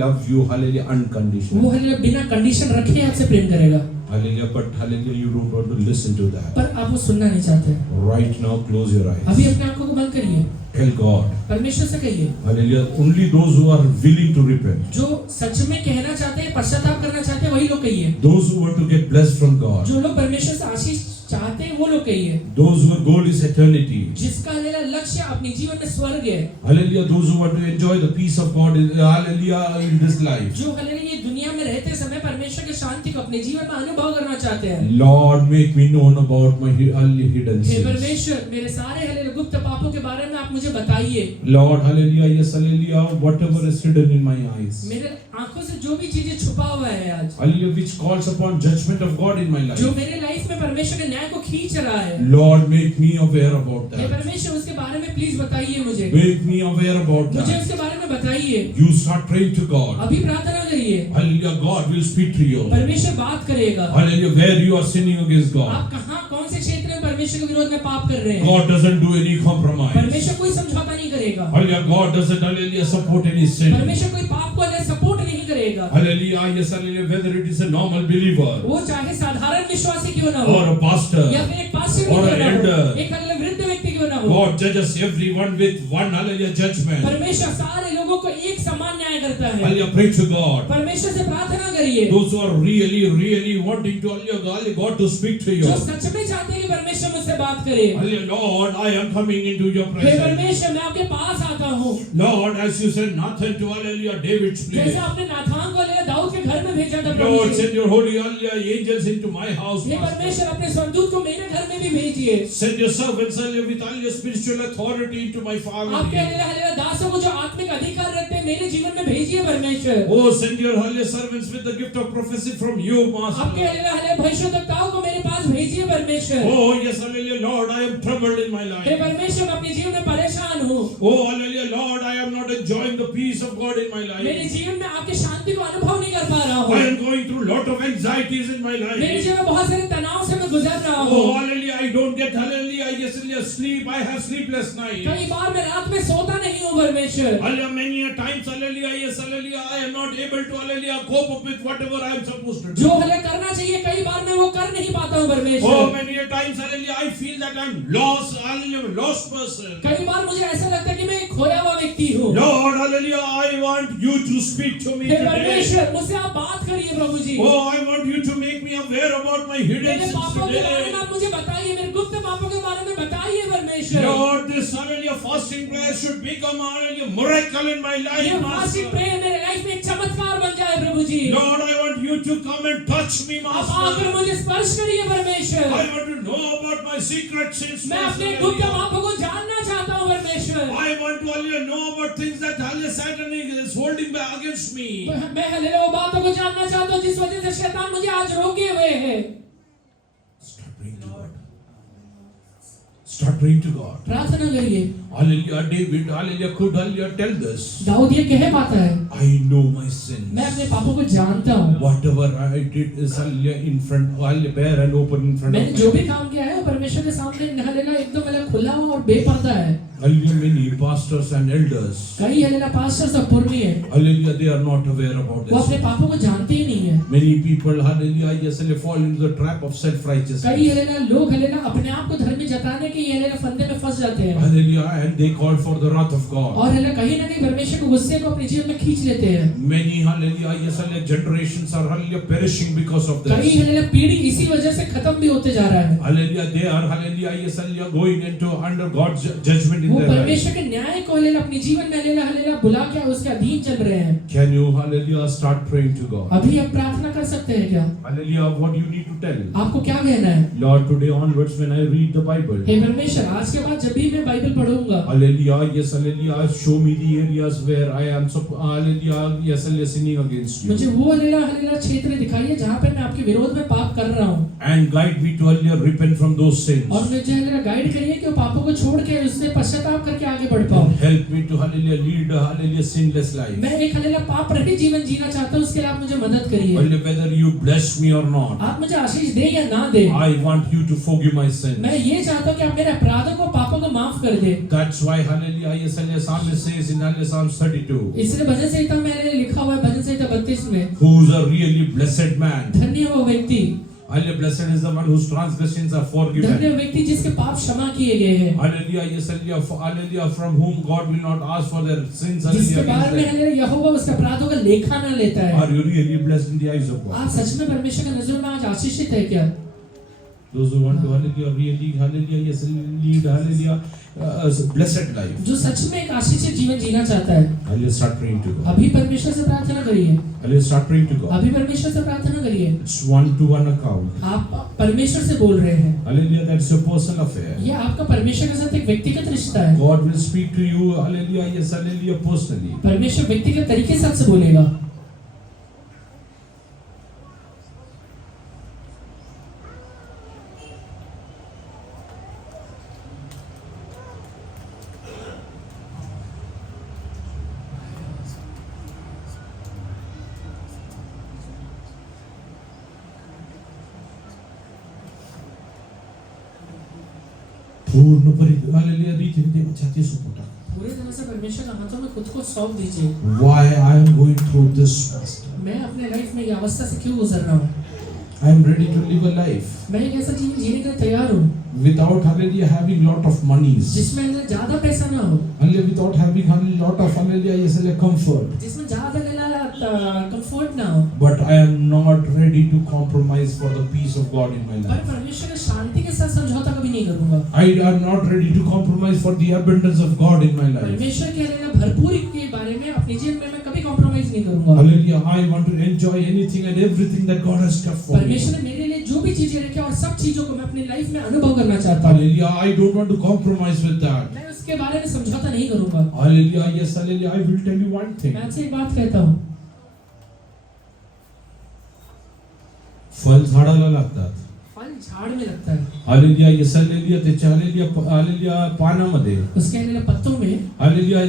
love you, hallelujah, unconditionally. वो हालेलुया बिना कंडीशन रखे आपसे प्रेम करेगा, Hallelujah, but hallelujah, you don't want to listen to that. पर आप वो सुनना नहीं चाहते। Right now, close your eyes. अभी अपने आंखों को बंद करिए, Tell God, परमेश्वर से कहिए। hallelujah, only those who are willing to repent, जो सच में कहना चाहते हैं, पश्चाताप करना चाहते हैं, वही लोग कहिए। those who want to get blessed from God, जो लोग परमेश्वर से आशीष चाहते हैं वो लोग कहिए। those whose goal is eternity, जिसका हालेलुया लक्ष्य अपने जीवन में स्वर्ग है, hallelujah, those who want to enjoy the peace of God, hallelujah, in this life. जो हालेलुया ये दुनिया में रहते समय परमेश्वर की शांति को अपने जीवन में अनुभव करना चाहते हैं। Lord, make me known about my hidden hey sins. परमेश्वर, मेरे सारे हालेलुया गुप्त पापों के बारे में आप मुझे बताइए। Lord, hallelujah, yes, hallelujah, whatever is hidden in my eyes, मेरे आंखों से जो भी चीजें छुपा हुआ है आज, hallelujah, which calls upon judgment of God in my जो life, मेरे लाइफ में परमेश्वर के न्याय को खींच रहा है, Lord, make me aware about hey that. परमेश्वर उसके बारे में प्लीज बताइए मुझे, Make me aware about मुझे that. उसके बारे में बताइए। You start praying to God. अभी प्रार्थना करिए, Hallelujah, God will speak to you. परमेश्वर बात करेगा। Hallelujah, where you are sinning against God. आप कहाँ कौन से क्षेत्र में परमेश्वर के विरोध में पाप कर रहे हैं? God doesn't do any compromise. परमेश्वर कोई समझौता नहीं करेगा, Hallelujah, God doesn't, hallelujah, support any sin. परमेश्वर कोई पाप को सपोर्ट नहीं करेगा। Hallelujah, yes, hallelujah, whether it is a normal believer वो चाहे साधारण विश्वासी क्यों ना हो, or a pastor, या फिर एक पास्टर or क्यों an ना हो, elder. एक हालेलुया वृद्ध व्यक्ति क्यों ना हो, God judges everyone with one, hallelujah, judgment. परमेश्वर सारे लोगों को एक समान न्याय करता है। Hallelujah, pray to God. परमेश्वर से प्रार्थना करिए। Those who are really wanting to, hallelujah, God to speak to you. जो सच में चाहते हैं कि परमेश्वर मुझसे बात करे, Hallelujah, Lord, I am coming into your hey presence. परमेश्वर मैं आपके पास आता हूँ। Lord, as you said, Nathan to, hallelujah, David's place. जैसे आपने नाथान को ले दाऊद के घर में भेजा था प्रभु Lord, ji, send your holy, hallelujah, angels into my house. Hey Master. परमेश्वर अपने स्वर्गदूत को मेरे घर में भी भेजिए। Send your servants, hallelujah, with all your spiritual authority into my आपके family. हालेलुया दासों को जो आत्मिक अधिकार रखते हैं मेरे जीवन में भेजिए परमेश्वर। Oh, send your hallelujah servants with the gift of prophecy from you, Master. आपके हालेलुया भविष्यद्वक्ताओं को मेरे पास भेजिए परमेश्वर। Oh, yes, hallelujah, Lord, I am troubled in my hey life. परमेश्वर मैं अपने जीवन में परेशान हूँ, Oh, hallelujah, Lord, I am not enjoying the peace of God in my मेरे life. जीवन में आपकी शांति को अनुभव नहीं कर पा रहा हूँ, I am going through lot of anxieties in my मेरे life. जीवन में बहुत सारे तनाव से मैं गुजर रहा Oh, हूँ। hallelujah, I don't get, hallelujah, yes, hallelujah, sleep. I have sleepless nights. कई बार मैं रात में सोता नहीं हूँ परमेश्वर। Hallelujah, many a times, hallelujah, yes, hallelujah, I am not able to, hallelujah, cope up with whatever I am supposed to do. जो हमें करना चाहिए कई बार मैं वो कर नहीं पाता हूँ Oh, परमेश्वर। many a times, hallelujah, I feel that I am lost, hallelujah, lost person. कई बार मुझे ऐसा लगता है कि मैं एक खोया हुआ व्यक्ति हूँ। Lord, hallelujah, I want you to speak to me hey today. परमेश्वर मुझसे आप बात करिए प्रभु जी। Oh, I want you to make me aware about my hidden मेरे sins पापों के बारे today. में आप मुझे बताइए, मेरे गुप्त पापों के बारे में बताइए परमेश्वर। Lord, this hallelujah fasting prayer should become a hallelujah miracle in my ये life, फास्टिंग Master. प्रेयर मेरे लाइफ में एक चमत्कार बन जाए प्रभु जी। Lord, I want you to come and touch me, आप आकर Master. मुझे स्पर्श करिए परमेश्वर। I want to know about my secret sins, मैं Master. अपने गुप्त पापों को जानना चाहता हूँ परमेश्वर। I want to hallelujah know about things that hallelujah Satan is holding back against me. मैं हालेलुया वो बातों को जानना चाहता हूँ जिस वजह से शैतान मुझे आज रोके हुए है। Start praying to God. Start praying to God. प्रार्थना करिए। Hallelujah. David, hallelujah, could hallelujah tell this. Dawood ये कह पाता है, I know my sins. मैं अपने पापों को जानता हूँ। Whatever I did is hallelujah in front, hallelujah, bare and open in front मैंने of जो me. भी काम किया है वो परमेश्वर के सामने हालेलुया एकदम मतलब खुला हुआ और बेपर्दा है। Hallelujah, many pastors and elders, कई हालेलुया पास्टर्स और पुरनी है, hallelujah, they are not aware about वो अपने this. पापों को जानते ही नहीं है। Many people, hallelujah, yes, they fall into the trap of कई self-righteousness. हालेलुया लोग हालेलुया अपने आप को धर्मी जताने के हालेलुया फंदे में फंस जाते हैं Hallelujah, and they call for the wrath of God. और हालेलुया कहीं ना कहीं परमेश्वर के गुस्से को अपने जीवन में खींच लेते हैं। Many, hallelujah, yes, hallelujah, generations are, hallelujah, perishing because of कई this. हालेलुया पीढ़ी इसी वजह से खत्म भी होते जा रहा है। Hallelujah, they are, hallelujah, yes, hallelujah, going into under God's judgment in वो their life. परमेश्वर के न्याय को हालेलुया अपने जीवन में हालेलुया हालेलुया बुला के उसके अधीन चल रहे हैं। Can you, hallelujah, start praying to God? अभी आप प्रार्थना कर सकते हैं क्या? Hallelujah, what you need to tell? आपको क्या कहना है? Lord, today onwards when I read the Bible, हे परमेश्वर आज के बाद जब भी मैं बाइबल पढ़ूंगा hallelujah, yes, hallelujah, show me the areas where I am, hallelujah, yes, hallelujah, sinning against मुझे you. वो हालेलुया हालेलुया क्षेत्र दिखाइए जहाँ पे मैं आपके विरोध में पाप कर रहा हूँ And guide me to, hallelujah, repent from those sins. और मुझे हालेलुया गाइड करिए कि वो पापों को छोड़ के उससे पश्चाताप करके आगे बढ़ पाऊँ। And help me to, hallelujah, lead a, hallelujah, sinless life. मैं एक हालेलुया पाप रहित जीवन जीना चाहता हूँ, उसके लिए आप मुझे मदद करिए। Hallelujah, whether you bless me or not, आप मुझे आशीष दें या ना दें, I want you to forgive my sins. मैं ये चाहता हूँ कि आप मेरे अपराधों को पापों को माफ कर दें। That's why, hallelujah, yes, hallelujah, Psalmist says in hallelujah, Psalms 32, इसलिए भजन संहिता में लिखा हुआ है, भजन संहिता 32 में, who's a really blessed man. धन्य वो व्यक्ति, Hallelujah, blessed is the one whose transgressions are forgiven. धन्य व्यक्ति जिसके पाप क्षमा किए गए हैं, Hallelujah, yes, hallelujah, from whom God will not ask for their sins. जिसके Hallelujah, बारे में against them. हालेलुया यहोवा उसके अपराधों का लेखा न लेता है। Are you really blessed in the eyes of God? आप सच में परमेश्वर की नजरों में आज आशीषित है क्या? Those who want to, hallelujah, really, hallelujah, yes, lead, hallelujah, a blessed life. जो सच में एक आशीषित जीवन जीना चाहता है, Hallelujah, start praying to God. अभी परमेश्वर से प्रार्थना करिए। Hallelujah, start praying to God. अभी परमेश्वर से प्रार्थना करिए। It's one-to-one account. आप परमेश्वर से बोल रहे हैं, Hallelujah, that's your personal affair. ये आपका परमेश्वर के साथ एक व्यक्तिगत रिश्ता है। God will speak to you, hallelujah, yes, hallelujah, personally. परमेश्वर व्यक्तिगत तरीके से आपसे बोलेगा। पूर्णपणे, hallelujah, रीति देवाच्या सुपुटा. पूरी तरह से परमेश्वर के हाथों में खुद को सौंप दीजिए। Why I am going through this, Master? मैं अपने लाइफ में ये अवस्था से क्यों गुजर रहा हूँ? I am ready to live a life मैं एक ऐसा जीवन जीने के लिए तैयार हूँ without, hallelujah, having lot of monies. जिसमें अंदर ज्यादा पैसा ना हो, Hallelujah, without having, hallelujah, lot of, hallelujah, yes, hallelujah, comfort. जिसमें ज्यादा कंफर्ट ना हो, But I am not ready to compromise for the peace of God in my पर life. परमेश्वर के शांति के साथ समझौता कभी नहीं करूंगा। I am not ready to compromise for the abundance of God in my life. परमेश्वर के हालेलुया भरपूरी के बारे में अपने जीवन में मैं कभी कॉम्प्रोमाइज नहीं करूंगा। Hallelujah, I want to enjoy anything and everything that God has kept for me. परमेश्वर ने मेरे लिए जो भी चीजें रखी और सब चीजों को मैं अपनी लाइफ में अनुभव करना चाहता हूँ। Hallelujah, I don't want to compromise with that. मैं उसके बारे में समझौता नहीं करूंगा। Hallelujah, yes, hallelujah, I will tell you one thing. मैं आपसे एक बात कहता हूँ, फल झाडाला लागतात. फल झाड़ में लगता है, हालेलुया, येस हालेलुया, त्याच्या हालेलुया पानामध्ये उसके हालेलुया पत्तों में हालेलुया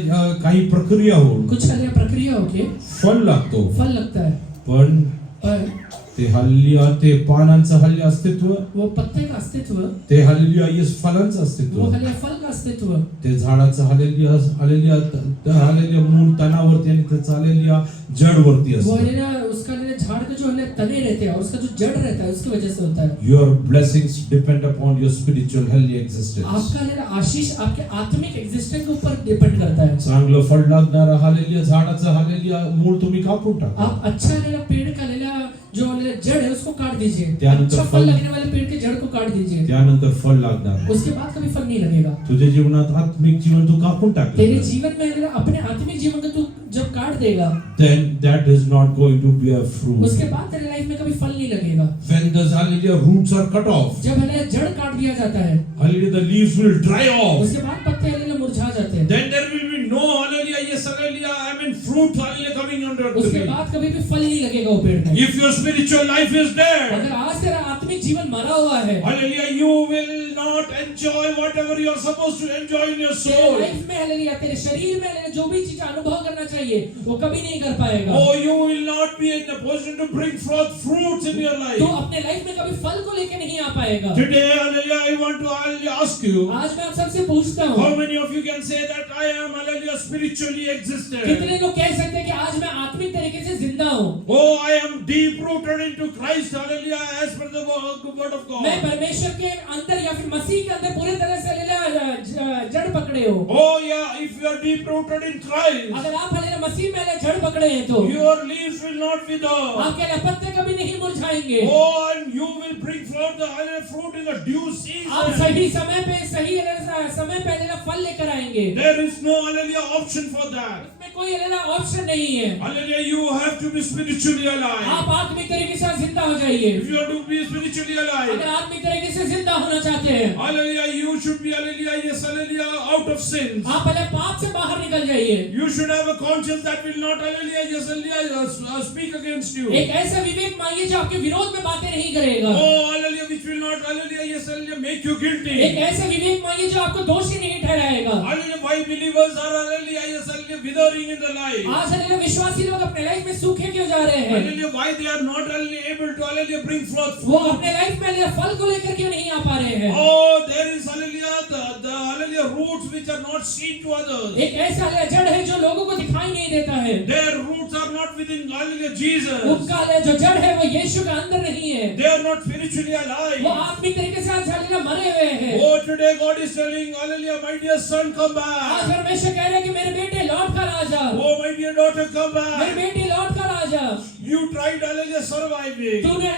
काही प्रक्रिया होऊन कुछ हालेलुया प्रक्रिया होके फल लागतो. फल लगता है, पण पर ते हालेलुया, ते पानांचं हालेलुया अस्तित्व, वो पत्ते का अस्तित्व, ते हालेलुया येस फलांचं वो अस्तित्व, हालेलुया फल का अस्तित्व, ते झाडाचं हालेलुया हालेलुया हालेलुया मूळ तणावरती आणि त्याचं हालेलुया जडवरती वो असतं. हालेलुया उसका हालेलुया झाड़ के जो हालेलुया तने रहते हैं और उसका जो जड़ रहता है उसकी वजह से होता है। Your blessings depend upon your spiritual healthy existence. आपका हालेलुया आशीष आपके आत्मिक एग्जिस्टेंस के ऊपर डिपेंड करता है। चांगलं फळ लागणारा हालेलुया झाडाचं हालेलुया मूळ तुम्ही कापून टाका. आप अच्छा हालेलुया पेड़ का हालेलुया जो हालेलुया जड़ है उसको काट दीजिए, त्यानंतर अच्छा फल लगने वाले पेड़ के जड़ को काट दीजिए, त्यानंतर फळ लागणार. उसके बाद कभी फल नहीं लगेगा। तुझ्या जीवनात आत्मिक जीवन तू कापून तेरे टाकलं, जीवन में हालेलुया अपने आत्मिक जीवन को तू जब काट देगा, then that is not going to bear fruit. उसके बाद तेरे लाइफ में कभी फल नहीं लगेगा। When the hallelujah roots are cut off, जब हालेलुया जड़ काट दिया जाता है, hallelujah the leaves will dry off. उसके बाद पत्ते हालेलुया मुरझा जाते हैं, Then there will be no hallelujah, yes hallelujah, I mean fruit hallelujah coming under the उसके tree. बाद कभी भी फल नहीं लगेगा वो पेड़ में। If your spiritual life is dead, अगर आज तेरा आत्मिक जीवन मरा भरा हुआ है। Hallelujah, you will not enjoy whatever you are supposed to enjoy in your तेरे soul. लाइफ में हालेलुया, तेरे शरीर में हालेलुया, जो भी चीज अनुभव करना चाहिए वो कभी नहीं कर पाएगा। Oh, you will not be in a position to bring forth fruits in your life. तो अपने लाइफ में कभी फल को लेके नहीं आ पाएगा। Today, hallelujah, I want to ask you, आज मैं आप सबसे पूछता हूँ, how many of you can say that I am, hallelujah, spiritually existent? कितने लोग कह सकते हैं कि आज मैं आत्मिक तरीके से जिंदा हूँ? Oh, I am deep rooted into Christ, hallelujah, as per the word of God. मैं परमेश्वर के अंदर या फिर मसीह के अंदर पूरी तरह से हालेलुया जड़ पकड़े हो। Oh, yeah, if you are deep rooted in Christ, अगर आप हालेलुया मसीह में हालेलुया जड़ पकड़े हैं तो your leaves will not wither. आपके हालेलुया पत्ते कभी नहीं मुरझाएंगे। Oh, and you will bring forth the hallelujah fruit in the due आप season. सही समय पे सही हालेलुया समय पे हालेलुया फल लेकर आएंगे। There is no hallelujah option for that. इसमें कोई हालेलुया ऑप्शन नहीं है। Hallelujah, you have to be spiritually alive. आप आत्मिक तरीके से जिंदा हो जाइए। If you are to be spiritually अगर alive, आत्मिक तरीके से जिंदा होना चाहते हैं, hallelujah, you should be, hallelujah, yes, hallelujah, out of sins. आप पहले पाप से बाहर निकल जाइए। You should have a conscience that will not, hallelujah, yes, hallelujah, speak against you. एक ऐसा विवेक मांगिए जो आपके विरोध में बातें नहीं करेगा। Oh, hallelujah, which will not, hallelujah, yes, hallelujah, make you guilty. एक ऐसा विवेक मांगिए जो आपको दोषी नहीं ठहराएगा। Hallelujah, why believers are, hallelujah, yes, hallelujah, withering in the life. आज हालेलुया विश्वासी लोग अपने लाइफ में सूखे क्यों जा रहे हैं? Hallelujah, why they are not, hallelujah, able to, hallelujah, bring forth वो fruit. अपने लाइफ में हालेलुया फल को लेकर क्यों नहीं आ पा रहे हैं? Oh, there is, hallelujah, the hallelujah, roots which are not seen to others. एक ऐसा हालेलुया जड़ है जो लोगों को दिखाई नहीं देता है। Their roots are not within, hallelujah, Jesus. उनका हालेलुया जो जड़ है वो यीशु के अंदर नहीं है। They are not spiritually वो alive. आत्मिक तरीके से आज हालेलुया मरे हुए हैं। Oh, today God is telling, hallelujah, my dear son, come आज back. परमेश्वर कह रहे हैं कि मेरे बेटे लौट कर आ जा। Oh, my dear daughter, come मेरी back. बेटी लौट कर आ जा। You tried, hallelujah, surviving. तूने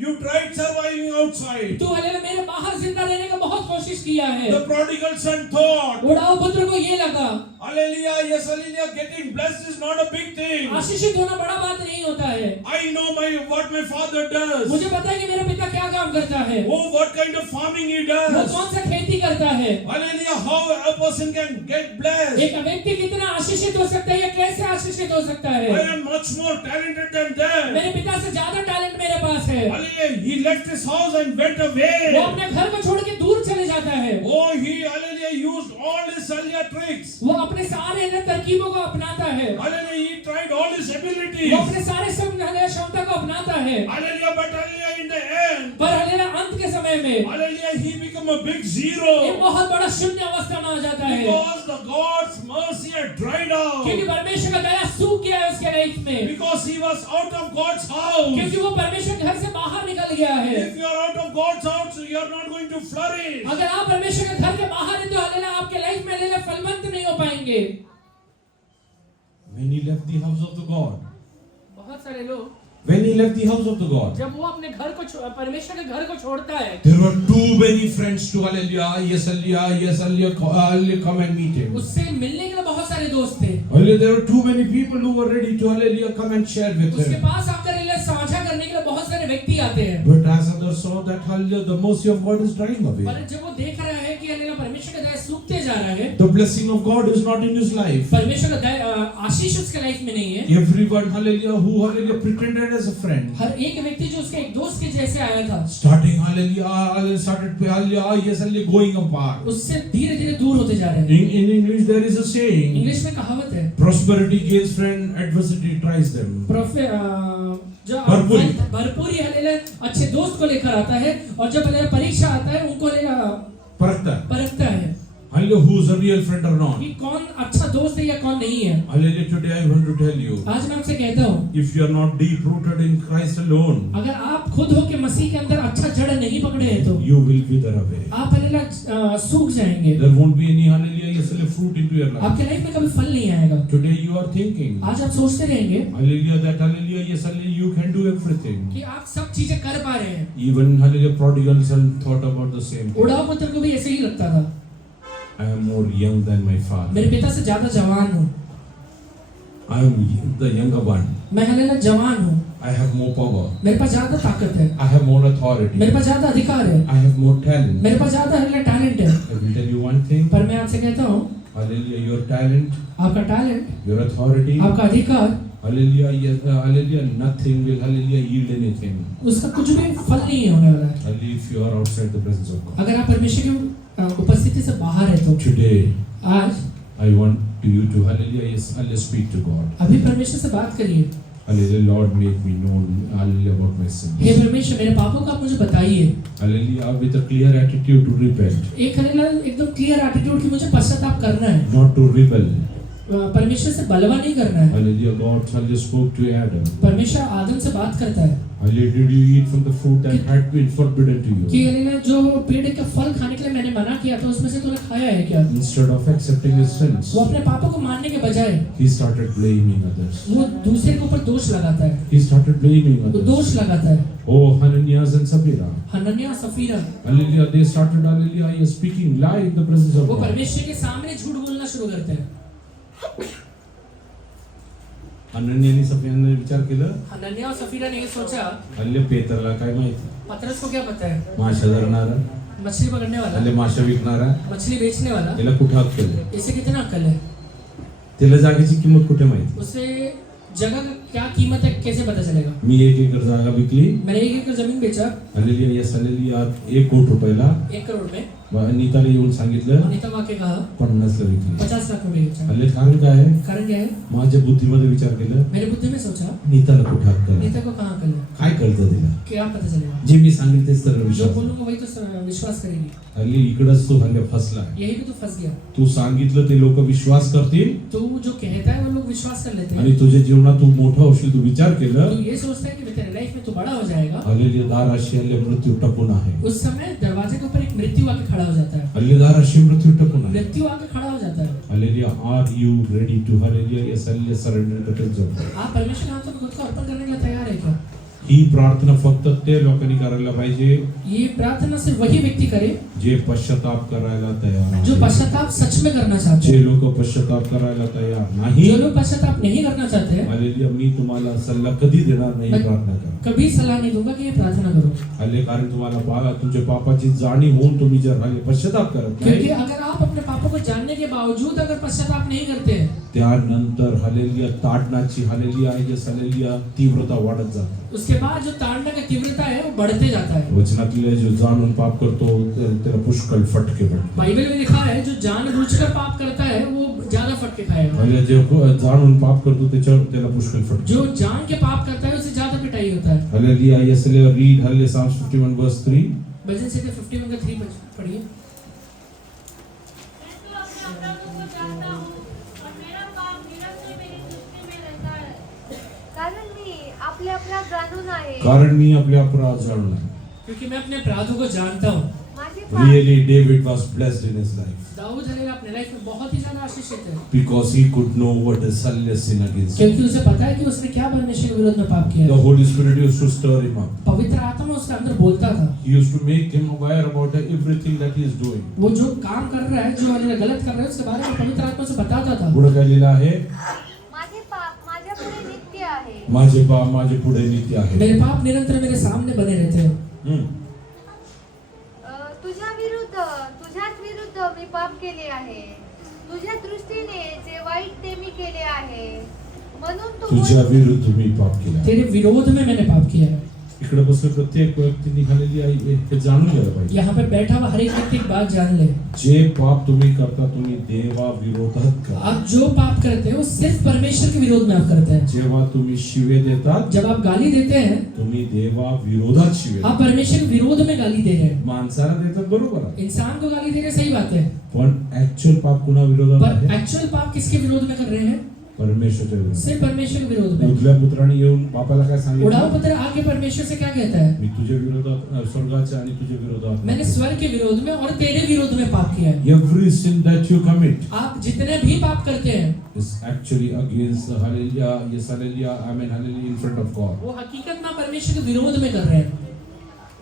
You tried surviving outside. तू हालेलुया मेरे बाहर जिंदा रहने का बहुत कोशिश किया है। The prodigal son thought, उड़ाऊ पुत्र को ये लगा hallelujah, yes, hallelujah, getting blessed is not a big thing. आशीषित होना बड़ा बात नहीं होता है। I know what my father does. मुझे पता है कि मेरा पिता क्या काम करता है। Oh, what kind of farming he वो does. कौन सा खेती करता है। Hallelujah, how a person can get blessed. एक व्यक्ति कितना आशीषित हो सकता है या कैसे आशीषित हो सकता I है। am much more talented than them. मेरे पिता से ज्यादा टैलेंट मेरे पास है। Hallelujah, he left his house and went वो away. अपने घर को छोड़ के दूर चले जाता है। Oh, he, hallelujah, used all his hallelujah tricks. वो अपने सारे तरकीबों को अपनाता है। Hallelujah, he tried all his abilities. वो अपने सारे क्षमता को अपनाता है। Hallelujah, but hallelujah, in the end, पर हालेलुया अंत के समय में hallelujah, he become a big एक zero. बहुत बड़ा शून्य अवस्था में आ जाता है। Because the God's mercy had dried out. क्योंकि परमेश्वर का दया सूख गया है उसके लाइफ में। Because he was out of God's house. क्योंकि वो परमेश्वर के घर से बाहर निकल गया है। If you are out of God's house, you are not going to flourish. अगर आप परमेश्वर के घर के बाहर हैं तो हालेलुया आपके लाइफ में हालेलुया फलवंत नहीं हो पाएंगे। When he left the house of the God, बहुत सारे लोग when he left the house of the God, जब वो अपने घर को परमेश्वर के घर को छोड़ता है, there were too many friends to hallelujah, yes, hallelujah, yes, hallelujah, come and meet him. उससे मिलने के लिए बहुत सारे दोस्त थे। Hallelujah, there were too many people who were ready to hallelujah, come and share with उसके him. पास आकर हालेलुया साझा करने के लिए बहुत सारे व्यक्ति आते हैं। But as others saw that hallelujah, the mercy of God is drying away. पर जब वो देख रहा है कि हालेलुया परमेश्वर का दया सूखते जा रहा है, The blessing of God is not in his life. परमेश्वर का दया आशीष उसके लाइफ में नहीं है। Everyone, hallelujah, who hallelujah pretended as a friend, हर एक व्यक्ति जो उसके एक दोस्त के जैसे आया था, starting hallelujah, started hallelujah, yes, hallelujah, going apart. उससे धीरे धीरे दूर होते जा रहे हैं। In English, there is a saying: English में कहावत है, prosperity gains friend, adversity tries them. जो भरपूरी। भरपूरी हालेलुया अच्छे दोस्त को लेकर आता है और जब हालेलुया परीक्षा आता है उनको हालेलुया परखता है Hallelujah, who is a real friend or not. कि कौन अच्छा दोस्त है या कौन नहीं है। Hallelujah, today I want to tell you, आज मैं आपसे कहता हूँ, if you are not deep rooted in Christ alone, अगर आप खुद हो के मसीह के अंदर अच्छा जड़ नहीं पकड़े हैं तो you will wither away. आप हालेलुया सूख जाएंगे। There won't be any hallelujah, yes, hallelujah, fruit into your life. आपके लाइफ में कभी फल नहीं आएगा। Today you are thinking, आज आप सोचते रहेंगे hallelujah, that hallelujah, yes, hallelujah, you can do everything. कि आप सब चीजें कर पा रहे हैं। Even hallelujah, prodigal son thought about the same thing. उड़ाऊ पुत्र को भी ऐसे ही लगता था, I am more young than my father. मेरे पिता से ज्यादा जवान हूँ, I am the younger one. मैं हालेलुया जवान हूँ, I have more power. मेरे पास ज्यादा ताकत है, I have more authority. मेरे पास ज्यादा अधिकार है, I have more talent. मेरे पास ज्यादा हालेलुया टैलेंट है। I will tell you one thing. पर मैं आपसे कहता हूँ, Hallelujah, your talent, आपका टैलेंट, your authority, आपका अधिकार hallelujah, hallelujah, nothing will hallelujah yield anything. उसका कुछ भी फल नहीं होने वाला है Only if you are outside the presence of God. अगर आप परमेश्वर की उपस्थिति से बाहर है तो। Today आज I want you to hallelujah, yes, hallelujah, speak to God. अभी परमेश्वर से बात करिए। Hallelujah, Lord, make me known hallelujah about my sin. हे परमेश्वर, मेरे पापों का आप मुझे बताइए। Hallelujah, with a clear attitude to repent, एक हालेलुया एकदम क्लियर एटीट्यूड कि मुझे पश्चाताप करना है, not to rebel. परमेश्वर से बलवा नहीं करना है। Hallelujah, God hallelujah spoke to Adam. परमेश्वर आदम से बात करता है Hallelujah, did you eat from the fruit that had been forbidden to कि you? हालेलुया जो पेड़ का फल खाने के लिए मैंने मना किया था उसमें से तूने खाया है क्या? Instead of accepting his sins, वो अपने पापों को मानने के बजाय he started blaming others. वो दूसरे के ऊपर दोष लगाता है, He started blaming वो others. दोष लगाता है। Oh, Hananias and Sapphira. हनन्याह Safira Hallelujah, they started hallelujah, yes, speaking lie in the presence of वो God. परमेश्वर के सामने झूठ बोलना शुरू करते हैं। हनन्या आणि सफियाने विचार केलं, हनन्याह और सफीरा ने ये सोचा, हल्ले पेतरला काय माहिती, पतरस को क्या पता है, माशा धरणारा, मछली पकड़ने वाला, हल्ले माशा विकणारा, मछली बेचने वाला, त्याला कुठं हक्क आहे, इसे कितना अक्कल है, त्याला जागेची किंमत कुठे माहिती. उसे जगह का क्या कीमत है कैसे पता चलेगा? मी 1 एकर जागा विकली, मैंने 1 एकड़ जमीन बेचा हल्लेलुया, यस हल्लेलुया, 1 कोटी रुपयाला. 1 करोड़ में, नीताला येऊन सांगितलं अनिता वाक्य कहा 50 ला विकली. 50 लाख में बेचा। हल्ले कारण काय आहे, कारण क्या है? माझ्या बुद्धीमध्ये विचार केलं, मेरे बुद्धि में सोचा, नीताला कुठं हक्क आहे, अनिता को कहाँ अक्कल है, काय कळतं तिला, क्या पता चलेगा? जे मी सांगेल तेच तर जो विश्वास. बोलूंगा वही तो विश्वास करेगी। हल्ली इकडंच तू हल्ले फसला. यही भी तो फंस गया। तू सांगितलं ते लोक विश्वास करतील तो जो कहता है वो लोग विश्वास कर लेते आणि हैं। तुझ्या जीवनात तू मोठा होशील, तू विचार केलं, तो ये सोचता है कि तेरे लाइफ में तो बड़ा हो जाएगा। हल्लेलुया, दाराशी हल्ले मृत्यू टपून आहे. उस समय दरवाजे के ऊपर एक मृत्यू आके खड़ा हो जाता है। हल्ले दाराशी मृत्यू टपून आहे. मृत्यु आके खड़ा हो जाता है। Hallelujah, are you ready to hallelujah, yes हल्ले सरेंडर द टेम्पल. आप परमेश्वर के हाथों में खुद को अर्पण करने के लिए तैयार है क्या? ही प्रार्थना फक्त ते लोकांनी करायला पाहिजे ये प्रार्थना सिर्फ वही व्यक्ति करे जे पश्चाताप करायला तयार जो आहे. पश्चाताप सच में करना चाहते जे हैं। लोक पश्चाताप करायला तयार नाही, जो लोग पश्चाताप नहीं करना चाहते हैं, हल्लेलुया, मी तुम्हाला सल्ला कधी देणार नाही, प्रार्थना करा. कभी सलाह नहीं दूंगा कि ये प्रार्थना करो, हल्ले कारण तुम्हाला तुमच्या पापाची जाणीव होऊन तुम्ही जर हल्ले पश्चाताप करत क्योंकि नाही, अगर आप अपने पापों को जानने के बावजूद अगर पश्चाताप नहीं करते हैं, त्यानंतर हल्लेलुया ताडनाची हल्लेलुया यस हल्लेलुया तीव्रता वाढत जाते. उसके बाद जो ताड़ना की तीव्रता है वो बढ़ते जाता है। वचनातले जो जाणून पाप करतो त्याला पुष्कळ फटके पडतात. बाइबल में लिखा है जो जानबूझकर पाप करता है वो ज्यादा फटके खाएगा, म्हणजे जे जाणून पाप करतो त्याला पुष्कळ फटके. जो जान के पाप करता है उसे ज्यादा पिटाई होता है। हल्लेलुया, यस हल्लेलुया, रीड हल्ले Psalms 51 verse 3. भजन से 51 का 3 पढ़िए। मैं तो अपने अपराधों को जानता हूँ और मेरा पाप निरंतर मेरी दृष्टि में रहता है। कारण मी आपले अपराध जाणून आहे, कारण मी आपले अपराध जाणून आहे. क्योंकि मैं अपने अपराधों को जानता हूँ। माझे पाप Really David was blessed in his life Dawood हलेला अपने लाइफ में बहुत ही ज्यादा आशीषित है, because he could know what is hallelujah sin against him. क्योंकि उसे पता है कि उसने क्या परमेश्वर के विरोध में पाप किया The है। Holy Spirit used to stir him up. पवित्र आत्मा उसके अंदर बोलता था, He used to make him aware about everything that he is doing. वो जो काम कर रहा है, जो हलेला गलत कर रहा है, उसके बारे में पवित्र आत्मा से बताता था। पुढे काय लिहिलं आहे, माझे पाप माझ्या पुढे नित्य आहे, माझे पाप माझे पुढे नित्य आहे. मेरे पाप निरंतर मेरे सामने बने रहते हैं। तुझ्याच विरुद्ध मी पाप केले आहे, तुझ्या दृष्टीने जे वाईट ते मी केले आहे, म्हणून तू तुझ्या विरुद्ध मी पाप केला. तेरे विरोध में मैंने पाप किया है। इकडे बसून प्रत्येक व्यक्ती निघालेली आहे हे जाणून घ्यायला पाहिजे. यहाँ पे बैठा हुआ हर एक व्यक्ति एक बात जान ले, जे पाप तुम्ही करता तुम्ही देवा विरोधात करा. आप जो पाप करते हैं वो सिर्फ परमेश्वर के विरोध में आप करते हैं। जेव्हा तुम्ही शिवे देतात जब आप गाली देते हैं तुम्ही देवा विरोधात शिवे आप परमेश्वर के विरोध में गाली दे रहे हैं। माणसाला देतात बरोबर आहे, इंसान को गाली दे रहे सही बात है, पण ऍक्च्युअल पाप कुणा विरोधात पर आहे? एक्चुअल पाप किसके विरोध में कर रहे हैं? परमेश्वराच्या विरोधात. सिर्फ परमेश्वर के विरोध में। उजव्या पुत्राने येऊन बापाला काय उड़ाऊ सांगितलं, पुत्र आके परमेश्वर से क्या कहता है? मी तुझ्या विरोधात स्वर्गाच्या आणि तुझ्या विरोधात मैंने स्वर्ग के विरोध में और तेरे विरोध में पाप किया है। every sin that you commit आप जितने भी पाप करते हैं is actually against hallelujah, yes hallelujah, amen hallelujah, in front of God. वो हकीकत में परमेश्वर के विरोध में कर रहे हैं।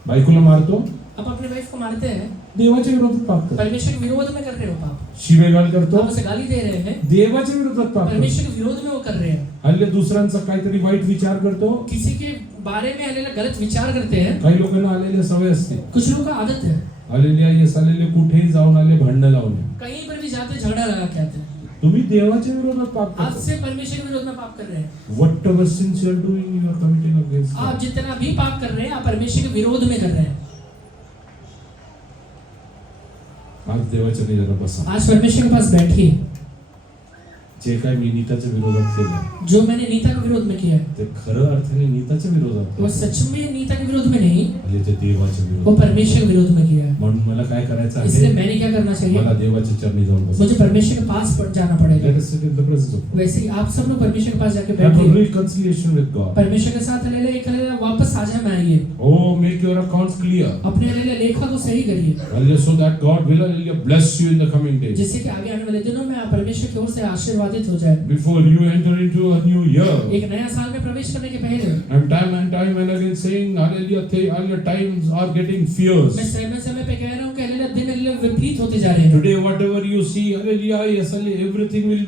बायकोला मारतो, आप अपने वाइफ को मारते हैं, देवाच्या विरोधात पाप करतो. परमेश्वर के विरोध में कर रहे हो पाप। शिवेगाळ करतो, आप उसे गाली दे रहे हैं, देवाच्या विरोधात पाप करतो. परमेश्वर के विरोध में वो कर रहे हैं। हल्ले दुसऱ्यांचा काहीतरी वाईट विचार करतो. किसी के बारे में हलेला गलत विचार करते हैं। काही लोकांना आलेल्या सवय असते, कुछ लोगों का आदत है हल्लेलुया, येस हल्लेलुया, कुठेही जाऊन आले भांडणं लावणे. कहीं पर भी जाते झगड़ा लगा के आते हैं। तुम्ही देवाच्या विरोधात पाप आज करता. से परमेश्वर के विरोध में पाप कर रहे हैं. Whatever sins you are doing, you are committing against God. आप जितना भी पाप कर रहे हैं आप परमेश्वर के विरोध में कर रहे हैं. आज देवाच्या निधानात बसा. आज परमेश्वर के पास बैठिए. जे काय मी नीताच्या विरोधात केलं जो मैंने नीता के विरोध में किया है ते खरं अर्थाने नीताच्या विरोधात वो सच में नीता के विरोध में नहीं, म्हणजे ते देवाच्या वो विरोधात. परमेश्वर के विरोध में किया है. म्हणून मला काय करायचं इसलिए आहे? मैंने क्या करना चाहिए? मला देवाच्या चरणी जाऊन बसायचं. मुझे परमेश्वर के पास जाना पड़ेगा. Let us sit in the presence of God. वैसे ही आप सब लोग परमेश्वर के पास जाके Have a बैठिए. reconciliation with God. परमेश्वर के साथ ले ले वापस साझा में आइए. Oh, make your accounts clear. अपने ले लेखा को सही करिए, Hallelujah, so that God will hallelujah bless you in the coming days. जिससे कि आगे आने वाले दिनों में आप परमेश्वर की ओर से आशीर्वादित हो जाए. Before you enter into a new year. एक नया साल में प्रवेश करने के पहले I'm time and again saying hallelujah, hallelujah, times are getting fierce. मैं समय पे कह रहा हूँ कि हालेलुया दिन हालेलुया विपरीत होते जा रहे हैं. Today whatever you see, hallelujah, yes, hallelujah, everything will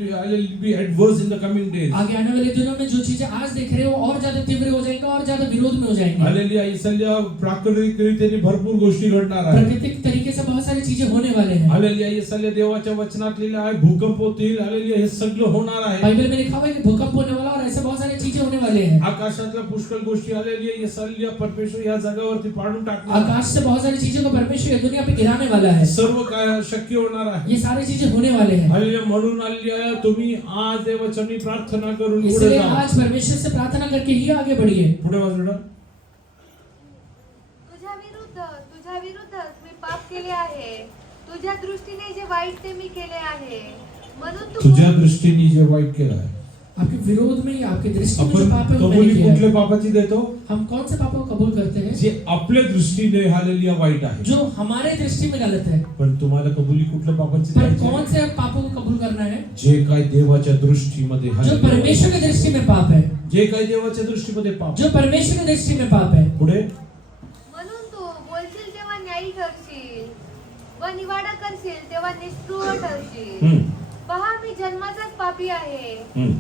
be adverse in the coming days. आगे आने वाले दिनों में जो चीजें आज देख रहे हो और ज्यादा तीव्र हो जाएंगे और ज्यादा विरोध में हो जाएंगे. Hallelujah, इसलिए प्राकृतिक रीतीने भरपूर गोष्टी घडणार आहे. प्राकृतिक तरीके से बहुत सारी चीजें होने वाले हैं. Hallelujah, इसलिए देवाच्या वचनात लिहिलं आहे भूकंप होतील. Hallelujah, हे सगळं होणार आहे. बाइबल में लिखा हुआ है कि भूकंप होने वाला और ऐसे बहुत सारी चीजें होने वाले हैं. आकाशातल्या पुष्कळ गोष्टी आलेली आहे. इसलिए परमेश्वर या जगावरती पाडून टाकणार. आकाश से बहुत सारी चीजों को परमेश्वर ये दुनिया पे गिराने वाला है. सर्व काय शक्य होणार आहे. ये सारी चीजें होने वाले हैं. हालेलुया, म्हणून हालेलुया तुम्ही आज देवाची प्रार्थना करून पुढे इसलिए जा. आज परमेश्वर से प्रार्थना करके ही आगे बढ़िए. पुढे वाच बेटा. तुझ्या विरुद्ध मी पाप केले आहे. तुझ्या दृष्टीने जे वाईट ते मी केले आहे. म्हणून तुझ्या दृष्टीने जे वाईट केलं आहे. आपके विरोध में या आपके दृष्टि में जो आपण पाप है वो मैंने कबुली किया कुठल्या है. पापाची देतो? हम कौन से पापों को कबूल करते हैं? जे आपल्या दृष्टीने हालेलुया वाईट आहे. जो हमारे दृष्टि में गलत है. पण तुम्हाला कबुली कुठल्या पापाची पर द्यायची? कौन से पापों को कबूल करना है? जे काय देवाच्या दृष्टीमध्ये जो हालेलुया परमेश्वर की दृष्टि में पाप है. जे काय देवाच्या दृष्टीमध्ये पाप. जो परमेश्वर की दृष्टि में पाप है. पुढे म्हणून तू बोलशील तेव्हा न्यायी करशील व निवाडा करशील तेव्हा निष्ठुर ठरशील. पहा मी जन्माचाच पापी आहे.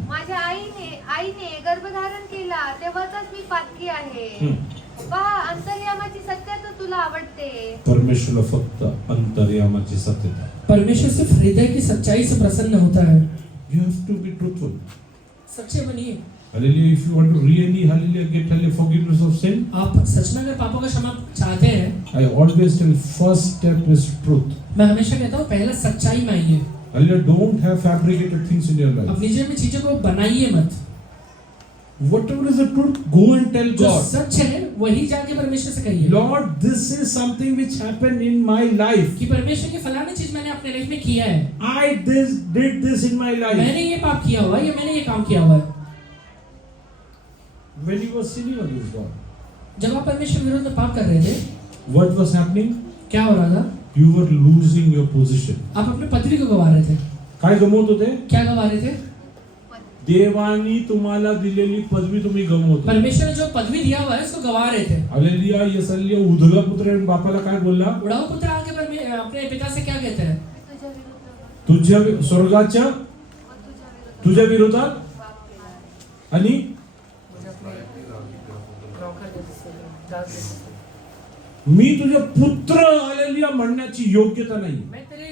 माझ्या आईने गर्भधारण केला तेव्हाचाच मी पातकी आहे. पहा अंतर्यामाची सत्यता तुला आवडते. परमेश्वर फक्त अंतर्यामाची सत्यता. परमेश्वर सिर्फ हृदय की सच्चाई से प्रसन्न होता है. You have to be truthful. सच्चे बनिए. Hallelujah, if you want to really hallelujah get hallelujah forgiveness of sin, आप सच में अगर पापों का क्षमा चाहते हैं, I always tell first step is truth. मैं हमेशा कहता हूँ पहले सच्चाई में आइए. Hallelujah, don't have fabricated things in your life. अपनी जीवन में चीजों को बनाइए मत. Whatever is the truth, go and tell जो God. सच है वही जाके परमेश्वर से कहिए. Lord, this is something which happened in my life. कि परमेश्वर की फलानी चीज मैंने अपने लाइफ में किया है. I did this in my life. मैंने ये पाप किया हुआ है या मैंने ये काम किया हुआ है. When you were sinning against God, जब आप परमेश्वर के विरोध में पाप कर रहे थे, what was happening? क्या हो रहा था? You were losing your position. आप अपने पदवी को गवा रहे थे. काय गमवत होते? क्या गवा रहे थे? देवानी तुम्हाला दिलेली पदवी तुम्ही गमवत होते. परमेश्वर ने जो पदवी दिया हुआ है उसको गवा रहे थे. हालेलुया, यसलिया उधला पुत्र बापाला काय बोलला? उड़ाऊ पुत्र आके अपने पिता से क्या कहते हैं? तुझ्या विरुद्ध तुझ्या स्वर्गाच्या तुझ्या विरोधात आणि मी तुझे पुत्र हालेलुया म्हणण्याची योग्यता नाही. मैं तेरे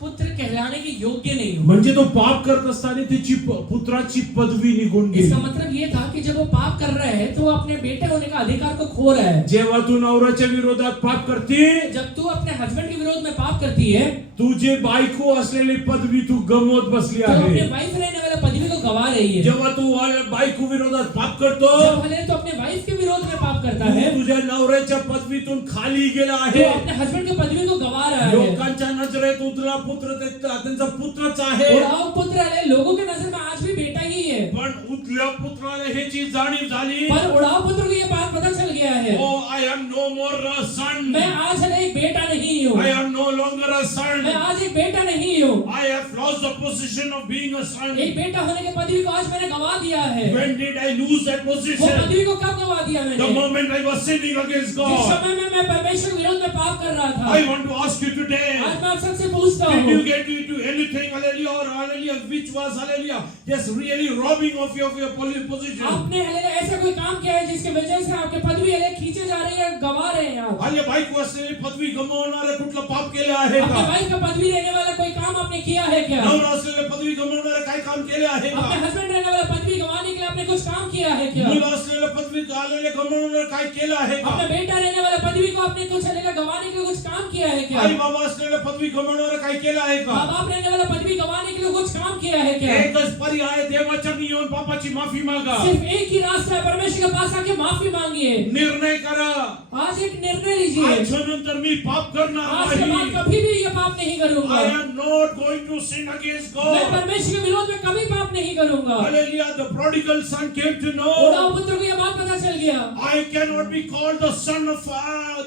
पुत्र कहलाने के योग्य नहीं हूँ. म्हणजे तो पाप करत असताना त्याची पुत्राची पदवी निघून गेली. इसका मतलब ये था कि जब वो पाप कर रहा है तो वो अपने बेटे होने का अधिकार को खो रहा है. जेव्हा तू नवऱ्याच्या विरोधात पाप करते, जब तू अपने हस्बैंड के विरोध में पाप करती है, तुझे बायको असलेली पदवी तू गमवत बसली तो अपने आहे. वाइफ रहने वाला पदवी को गवा रही है. जेव्हा तू बायको विरोधात पाप करतो, जब भले तो अपने वाइफ के विरोध में पाप करता है, तू तुझ्या नवऱ्याच्या पदवीतून खाली गेला तो आहे. अपने हस्बैंड की पदवी को गवा रहा है. लोकांच्या नजरेत उतला पुत्र त्यांचा पुत्रच आहे. उड़ाऊ पुत्र है, लोगों के नजर में आज भी बेटा ही है. पण उतल्या पुत्राला ह्याची जाणीव झाली. पर उड़ाऊ पुत्र को ये बात पता चल गया है. Oh, I am no more a son. मैं आज है एक बेटा नहीं हूँ. I am no longer a son. मैं आज एक बेटा नहीं हूँ. I have lost the position of being a son. एक बेटा होने के पदवी को आज मैंने गवा दिया है. When did I lose that वो position? पदवी को कब गवा दिया The मैंने? moment I was sinning against जिस God. समय में मैं परमेश्वर के विरोध में पाप कर रहा था. I want to ask you today, आज मैं आप सबसे पूछता did you हूँ, get into anything hallelujah और hallelujah which was hallelujah just really robbing of your position. आपने हालेलुया ऐसा कोई काम किया है जिसके वजह से आपके पदवी हालेलुया खींचे जा रही है, गवा रहे हैं आप. हालेलुया बायको असलेली पदवी गमावणारे कुठलं पाप केले आहे अपने का? वाइफ का पदवी लेने वाला कोई काम आपने किया है क्या? नवरा असलेले पदवी गमावणारे काय काम केले आहे का? अपने हस्बैंड रहने वाला पदवी गंवाने के लिए आपने कुछ काम किया है क्या? मुलं असलेले पदवी हallelujah गमावणारे काय केलं आहे का? अपने बेटा रहने वाला पदवी को आपने कुछ हालेलुया गंवाने के लिए कुछ काम किया है क्या? आई बाबा असलेले पदवी गमावणारे काय केलं आहे का? माँ बाप रहने वाला पदवी गंवाने के लिए कुछ काम किया है क्या? एकच पर्याय देवाच्या येऊन पापाची माफी मागा. सिर्फ एक ही रास्ता है, परमेश्वर के पास आके माफी मांगिए. निर्णय करा. आज एक निर्णय लीजिए. आजच्या नंतर मी पाप करणार आज के बाद नाही. कभी भी ये पाप नहीं करूंगा. I am not going to sin against मैं God. परमेश्वर के विरोध में कभी पाप नहीं करूंगा. Hallelujah. The prodigal son came to know. उड़ाऊ पुत्र को ये बात पता चल गया. I cannot be called the son of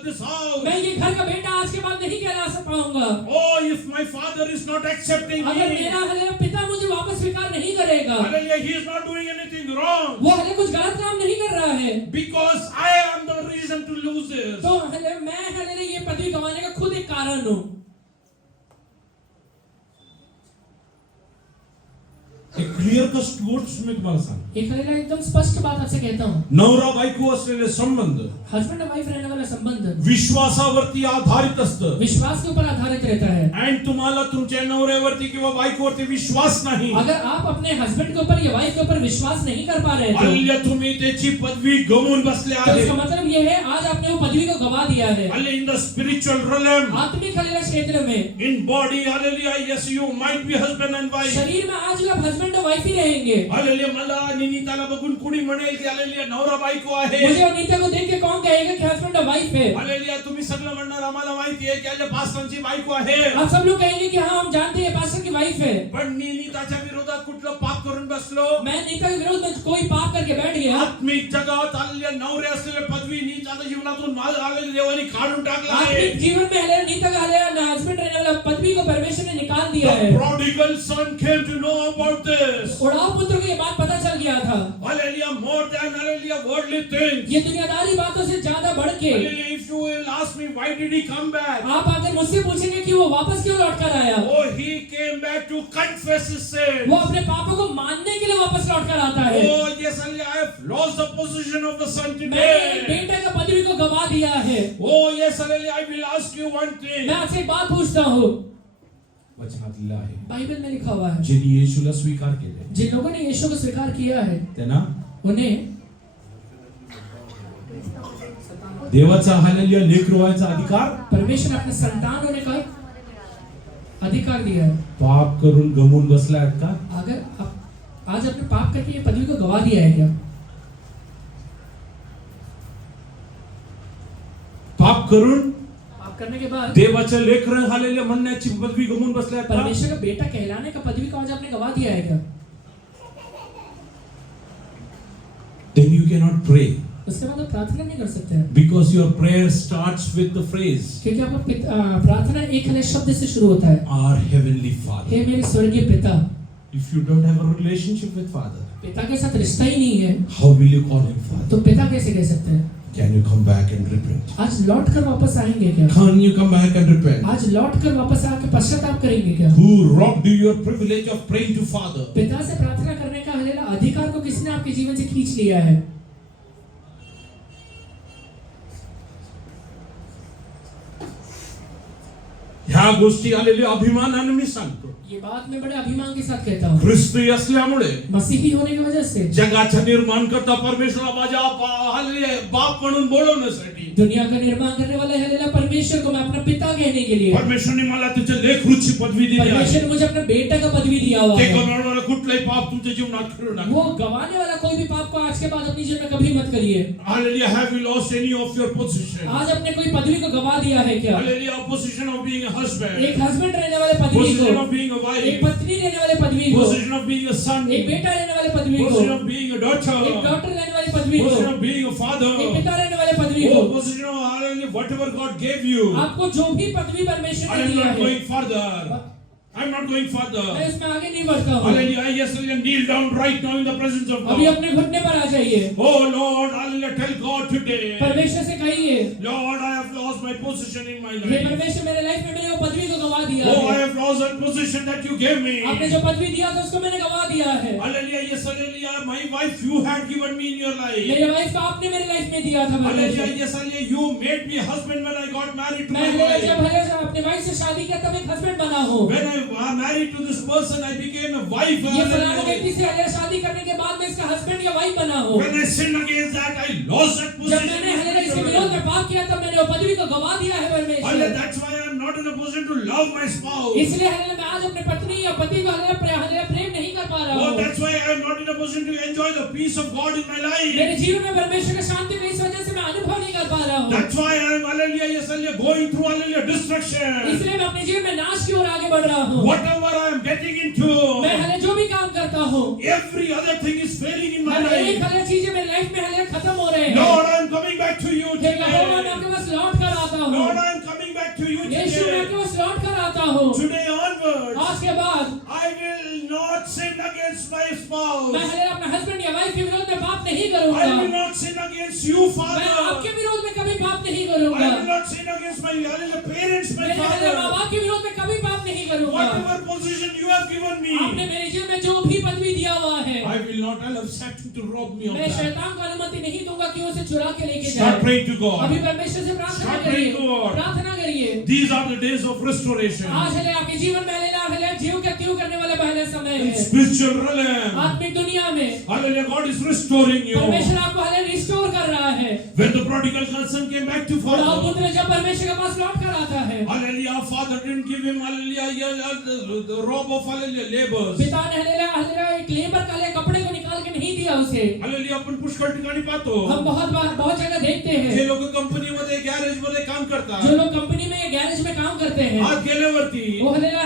this house. मैं ये घर का बेटा आज के बाद नहीं कहला पाऊंगा. Oh, if my father is not accepting अगर me. मेरा हालेलुया पिता मुझे वापस स्वीकार नहीं करेगा, Hallelujah. He is not doing anything wrong. वो हालेलुया कुछ गलत काम नहीं कर रहा है, Because I am the reason to lose this. तो हालेलुया मैं हालेलुया ये पदवी गंवाने का खुद एक कारण हूँ. एक क्लियर कट वर्ड्स में तुम्हाला सांग. एक हालेलुया एकदम स्पष्ट बात आपसे कहता हूँ. नवरा बायको असलेले संबंध हस्बैंड और वाइफ रहने वाला संबंध विश्वासावरती आधारित असतं. विश्वास के ऊपर आधारित रहता है. आणि तुम्हाला तुमच्या नवऱ्यावरती किंवा बायकोवरती विश्वास नाही. अगर आप अपने हस्बैंड के ऊपर या वाइफ के ऊपर विश्वास नहीं कर पा रहे तो हल्ली तुम्ही त्याची पदवी गमावून बसले इसका आहे. मतलब ये है आज आपने वो पदवी को गवा दिया है. हल्ली इन द स्पिरिच्युअल realm, आत्मिक हालेलुया क्षेत्र में, in body, hallelujah, yes, you might be husband and wife. शरीर में आज भी आप हस्बैंड और वाइफ ही रहेंगे. हल्ली मला आणि नीताला बघून कुणी म्हणेल की हल्ली नवरा बायको आहे. मुझे और नीता को देख के कौन कहेगा कि हस्बैंड और वाइफ है? हल्ली तुम्ही सगळं म्हणणार आम्हाला माहिती आहे की आज पास्टरची बायको आहे. आप सब लोग कहेंगे कि हाँ हम जानते हैं पास्टर की वाइफ है. पण मी नीताच्या विरोधात कुठलं पाप करून बसलो. मैं नीता के विरोध में कोई पाप करके बैठ गया. आत्मिक जगात आलेल्या नवरे असलेले पदवी नीताच्या जीवनातून आलेल्या देवाने काढून टाकला आहे. आत्मिक जीवन में हालेलुया नीता का हालेलुया हस्बैंड रहने वाला पदवी को परमेश्वर ने निकाल दिया है. The prodigal son came to know about this. उड़ाऊ पुत्र को ये बात पता चल गया था. Hallelujah, more than hallelujah, worldly things. ये दुनियादारी बातों से ज्यादा बढ़ के Hallelujah, if you will ask me why did he come back? आप अगर मुझसे पूछेंगे कि वो वापस क्यों लौट कर आया, Oh, he came back to confess his sin. वो अपने पापों को मानने के लिए वापस लौट कर आता है. Oh, yes, hallelujah, I have lost the position of the son मैंने today. बेटे का पदवी को गवा दिया है. Oh, yes, hallelujah, I will ask you one thing. मैं आपसे एक बात पूछता हूँ. वचनातलं आहे. बाइबल में लिखा हुआ है, ज्यांनी येशूला स्वीकार केले जिन लोगों ने यीशु को स्वीकार किया है त्यांना उन्हें देवाचा हालेलुया लेकरू व्हायचा अधिकार, परमेश्वर ने अपने संतान होने का अधिकार दिया है. पाप करून गमून बसलात का? अगर आप आज अपने पाप करके ये पदवी को गवा दिया है क्या? पाप करून पाप करने के बाद देवाच्या लेकरं हालेलुया म्हणण्याची पदवी गमून बसलात का? परमेश्वर का बेटा कहलाने का पदवी को आज आपने गवा दिया है क्या? Then you cannot pray उसके बाद आप प्रार्थना नहीं कर सकते हैं, because your prayer starts with the phrase क्योंकि आपका प्रार्थना एक हालेलुया शब्द से शुरू होता है, our heavenly Father. हे मेरे स्वर्गीय पिता. If you don't have a relationship with Father, पिता के साथ रिश्ता ही नहीं है how will you call him Father? तो पिता कैसे कह सकते हैं? Can you come back and repent? आज लौट कर वापस आएंगे क्या? Can you come back and repent? आज लौट कर वापस आके पश्चाताप करेंगे क्या? Who robbed you your privilege of praying to Father? पिता से प्रार्थना करने का हालेलुया अधिकार को किसने आपके जीवन से खींच लिया है? ह्या गोष्टी आलेल्या अभिमानाने मी सांगतो. ये बात मैं बड़े अभिमान के साथ कहता हूँ. ख्रिस्ती असल्यामुळे मसीही होने की वजह से जगाचा निर्माण करता परमेश्वरा माझ्या बाप म्हणून बोलवण्यासाठी दुनिया का निर्माण करने वाले हालेलुया परमेश्वर को मैं अपना पिता कहने के लिए, परमेश्वरने मला त्याच्या लेकरूची पदवी दिली आहे. परमेश्वर ने मुझे अपना बेटा का पदवी दिया हुआ ते है. करणारा कुठलाही पाप तुमच्या जीवनात करू नका. वो गवाने वाला कोई भी पाप को आज के बाद अपनी जीवन में कभी मत करिए. Hallelujah, have you lost any of your position? आज अपने कोई पदवी को गवा दिया है क्या? Hallelujah, position of being a husband, एक हस्बैंड रहने वाले पदवी position को, of being a एक wife, पत्नी रहने वाले पदवी को, position of being a son, एक बेटा रहने वाले पदवी को, position of being a एक daughter, डॉक्टर रहने वाली पदवी को, position of being a एक father, पिता रहने वाले पदवी को. oh, position of hallelujah, whatever God gave you. आपको जो भी पदवी परमेश्वर I ने am दिया not है, going further. I'm not going further. मैं इसमें आगे नहीं बढ़ता हूँ। Hallelujah. Yes, hallelujah. Kneel down right now in the presence of अभी God. अपने घुटने पर आ जाइए। Oh Lord, hallelujah. Tell God today. परमेश्वर से कहिए, Lord, I have lost my position in my hey life. परमेश्वर मेरे लाइफ में मेरे वो पदवी को गवा दिया Oh, I है। have lost that position that you gave me. आपने जो पदवी दिया था उसको मैंने गवा दिया है। Hallelujah. Yes, hallelujah. My wife you had given me in your life. मेरे वाइफ को आपने मेरी लाइफ में दिया था। Hallelujah. Yes, hallelujah. You made me husband when I got married to मैं my wife. जब अपने वाइफ से शादी किया तब एक हस्बैंड बना हूँ। When I married to this person, I became a wife. ये फलाना व्यक्ति से शादी करने के बाद मैं इसका हस्बैंड या वाइफ बना हूँ। When I sinned against that, I lost that जब मैंने position. इसके विरोध में पाप किया तब मैंने वो पदवी को गवा दिया है Hallelujah. परमेश्वर। That's why I am not in a position to love my spouse. इसलिए मैं आज अपने पत्नी या पति को प्रेम नहीं कर पा रहा Oh, हूँ। that's why I am not in a position to enjoy the peace of God in my life. मेरे जीवन में परमेश्वर की शांति को इस वजह से मैं अनुभव नहीं कर पा रहा हूँ। That's why I am, hallelujah, yes, hallelujah, going through, hallelujah, destruction. इसलिए मैं अपने जीवन में नाश की ओर आगे बढ़ रहा हूँ। Whatever I am getting into, मैं जो भी काम करता हूँ, every other thing is failing in my एक life. चीजें मेरी लाइफ में खत्म हो रहे हैं। Lord, I am coming back to you हे यहोवा, मैं today. आपके पास लौट कर आता हूँ। Lord, I am coming back to you यीशु, मैं today. आपके पास लौट कर आता हूँ। Today onwards, आज के बाद I will not sin against my spouse. मैं अपने हस्बैंड या वाइफ के विरोध में पाप नहीं I करूंगा। will not sin against you, मैं आपके Father. विरोध में कभी पाप नहीं I करूंगा। will not sin against my, hallelujah, parents, my मेरे माँ father. बाप के विरोध में कभी पाप नहीं करूंगा। Whatever position you have given me, आपने मेरे जीवन में जो भी पदवी दिया हुआ है, I will not allow Satan to rob me of मैं that. शैतान को अनुमति नहीं दूंगा कि उसे चुरा के लेके Start जाए। praying to अभी God. परमेश्वर से प्रार्थना Start करिए, praying to God. प्रार्थना करिए। These are the days of restoration. आज हले आपके जीवन में हले जीव के त्यों करने वाले पहले समय In है। spiritual realm, आत्मिक दुनिया में hallelujah, God is restoring you. परमेश्वर आपको हले रिस्टोर कर रहा है। When the prodigal son came back to और father, पुत्र जब परमेश्वर के पास लौट कर आता है, hallelujah, father didn't give him, hallelujah, the robe of, hallelujah, labors. पिता ने हले एक लेबर काले कपड़े को निकाल के नहीं दिया उसे। Hallelujah, आपण पुष्कळ ठिकाणी पाहतो. हम बहुत जगह देखते जे हैं, लोक कंपनीमध्ये गॅरेज मध्ये काम करतात, जो लोग कंपनी में गैरेज में काम करते हैं, आज गेल्यावरती वो हलेला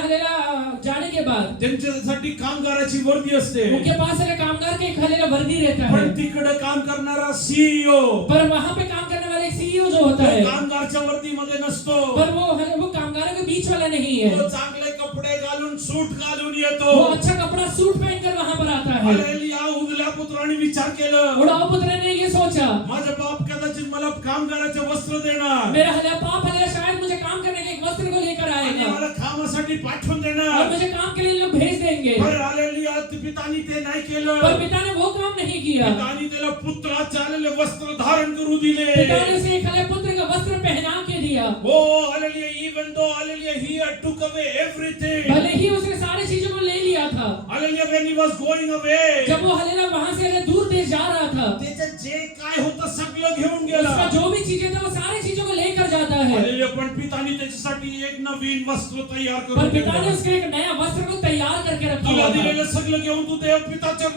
जाने के बाद त्यांच्यासाठी कामगाराची वर्दी असते. उनके पास कामगार के हलेला वर्दी रहता है, पण तिकडे काम करणारा सीईओ पर वहाँ पे काम करने वाले सीईओ जो होता है, कामगारच्या वर्दीमध्ये नसतो. पर वो कामगारों के बीच वाला नहीं है। तो चांगले कपडे घालून सूट घालून वो येतो. अच्छा कपड़ा सूट पहनकर वहाँ पर आता है। हालेलुया, उदल्या पुत्राने विचार केलं, उड़ाऊ पुत्र ने ये सोचा, माझा बाप कदाचित मला कामगाराचे वस्त्र देणार मेरा बाप शायद मुझे काम करने के एक वस्त्र को लेकर आणि आएगा मला कामासाठी पाठवून और देणार. मुझे काम के लिए लोग भेज देंगे, पण हालेलुया, पितानी ते नाही केलं. पर पिता ने वो काम नहीं किया। पितानी त्याला पुत्राचे आलेले वस्त्र धारण करू दिले. पिता ने उसे एक पुत्र का वस्त्र पहना के दिया। Oh, hallelujah, even though, hallelujah, he had took away everything. भले ही उसने सारी चीजों को ले लिया था, Hallelujah, when he was going away, जब वो हलेला वहां से दूर देश जा रहा था, त्याच्यात जे काय होतं सगळं घेऊन गेला. उसका जो भी चीजें थे वो सारी चीजों को लेकर जाता है, हालेलुया, पण पितानी त्याच्यासाठी एक नवीन वस्त्र तयार पर करून पिता ने दिलं. उसके एक नया वस्त्र को तैयार करके रखा तुला हुआ था। दिलेलं सगळं घेऊन तू देव पिताच्या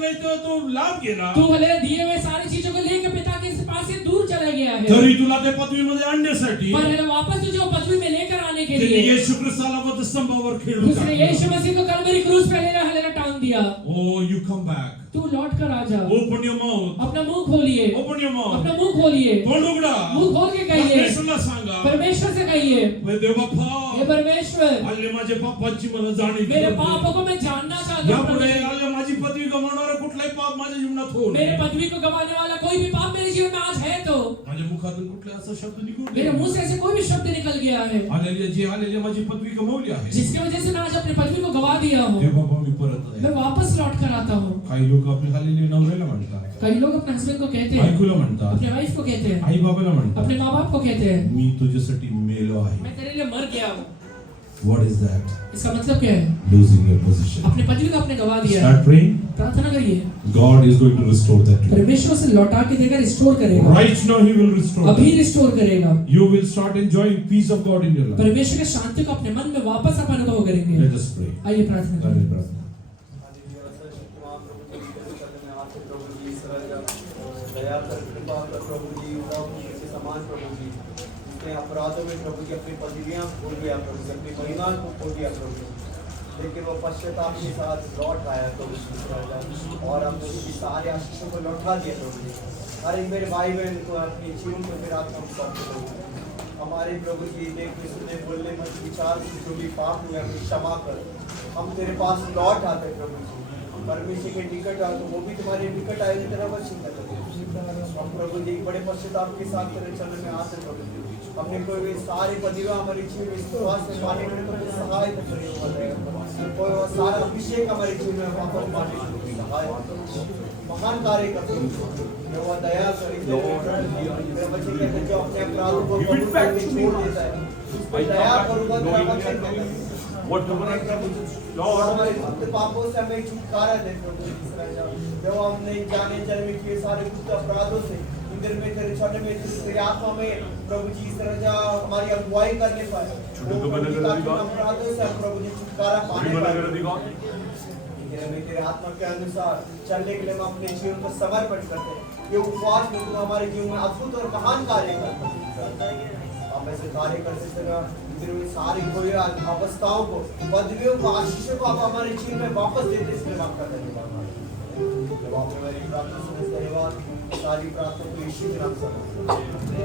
तू लांब गेला. तू हलेला दिए हुए सारी चीजों को लेकर पिता के पास से दूर चला गया है, तरी तुला त्या पदवीमध्ये आणण्यासाठी पर हलेला वापस तुझे वो पदवी में लेकर आने के त्यांनी लिए येशू ख्रिस्ताला वधस्तंभावर खिळून उसने टाकलं. यीशु मसीह को कलवरी क्रूस पे हलेला टांग दिया। Oh, you come back. तू लौट कर आ जा, Open your mouth. अपना मुंह खोलिए, Open your mouth. अपना मुंह खोलिए, तोंड उघडा. मुंह खोल के कहिए, परमेश्वरला सांगा, परमेश्वर से कहिए, हे देव हे बाप्पा, परमेश्वर, हल्ले माझ्या पापाची मला जाणीव मेरे करून दे. पापों को मैं जानना चाहता यापुढे हूँ। हल्ले माझी पदवी गमावणारा कुठलाही पाप माझ्या जीवनात होऊ नये. मेरे पदवी को गंवाने वाला कोई भी पाप मेरे जीवन में आज है तो माझ्या मुखातून कुठला असा शब्द निघू मेरे मुंह से ऐसे कोई भी शब्द निकल गया है हालेलुया, जे हालेलुया माझी पदवी गमावली आहे, जिसकी वजह से मैं आज अपनी पदवी को गवा दिया हूँ, हे बाबा मी परत आहे. मैं वापस लौट कर आता हूँ। काही लोक आपले हालेलुया नवऱ्याला म्हणतात, कई लोग अपने हस्बैंड को कहते हैं, बायकोला म्हणतात, अपने वाइफ को कहते हैं, आई बाबाला म्हणतात, अपने माँ बाप को कहते हैं, मी तुझ्यासाठी मेलो आहे. मैं तेरे लिए मर गया हूँ। What is that? इसका मतलब क्या है? Losing your position. अपने पदवी को आपने गवा दिया है। Start praying. प्रार्थना करिए, God is going to restore that to you. परमेश्वर से लौटा के देगा, रिस्टोर करेगा, Right now He will restore अभी that. रिस्टोर करेगा। You will start enjoying peace of God in your life. परमेश्वर के शांति को अपने मन में वापस आप अनुभव करेंगे। Let us pray. आइए प्रार्थना Let us करें। pray. दया कर, कृपा कर प्रभु जी, के समान प्रभु जी, जिसने अपराधों में प्रभु जी अपनी पदवियां खो दिया प्रभु जी, अपनी महिमा को खो दिया प्रभु जी, लेकिन वो पश्चाताप के साथ लौट आया प्रभु जी, और हम उसकी सारे आशीषों को लौटा दिया प्रभु जी। हर एक मेरे भाई बहन को अपने जीवन को फिर आप हम सौंपते प्रभु। हमारे प्रभु जी देखने सुनने बोलने में विचार से जो भी पाप हुआ है क्षमा कर, हम तेरे पास लौट आते हैं प्रभु जी। परमेश्वर के निकट आओ तो वो भी तुम्हारे निकट आए तेरा वचन करते हैं। हम प्रभु जी एक बड़े पश्चाताप के साथ तेरे चरण में आते हैं प्रभु जी। अपने कोई भी सारी प्रतिभा हमारी जीवन में विश्वास में पाने के लिए तो सहायता करिए कोई वो सारा अभिषेक हमारे जीवन में वापस पाने के लिए सहायता महान कार्य करते हैं। वो दया करें मेरे बच्चे कहते हैं जो अपने अपराधों को कबूल करके छोड़ देता है उस पर दया करूंगा तेरा वचन कहता है। हमारे भक्त पापों से हमें छुटकारा दे प्रभु। जो हमने जाने जाने में किए सारे गुप्त अपराधों से इंद्र में तेरे चरण में तेरी आत्मा में प्रभु जी इस तरह हमारी अगुवाई करने पाए अपराधों से हम प्रभु जी छुटकारा पाने पाए। तेरे आत्मा के अनुसार चलने के लिए हम अपने जीवन को समर्पण करते हैं। ये उपवास में तू हमारे जीवन में अद्भुत और महान कार्य करता है। हम ऐसे कार्य करते समय सारी कोई अवस्थाओं को पदवियों को आशीषों को आप हमारे जीवन में वापस देते इसलिए आपका धन्यवाद। जब आपने मेरी प्रार्थना सुने धन्यवाद सारी प्रार्थना को यीशु के नाम से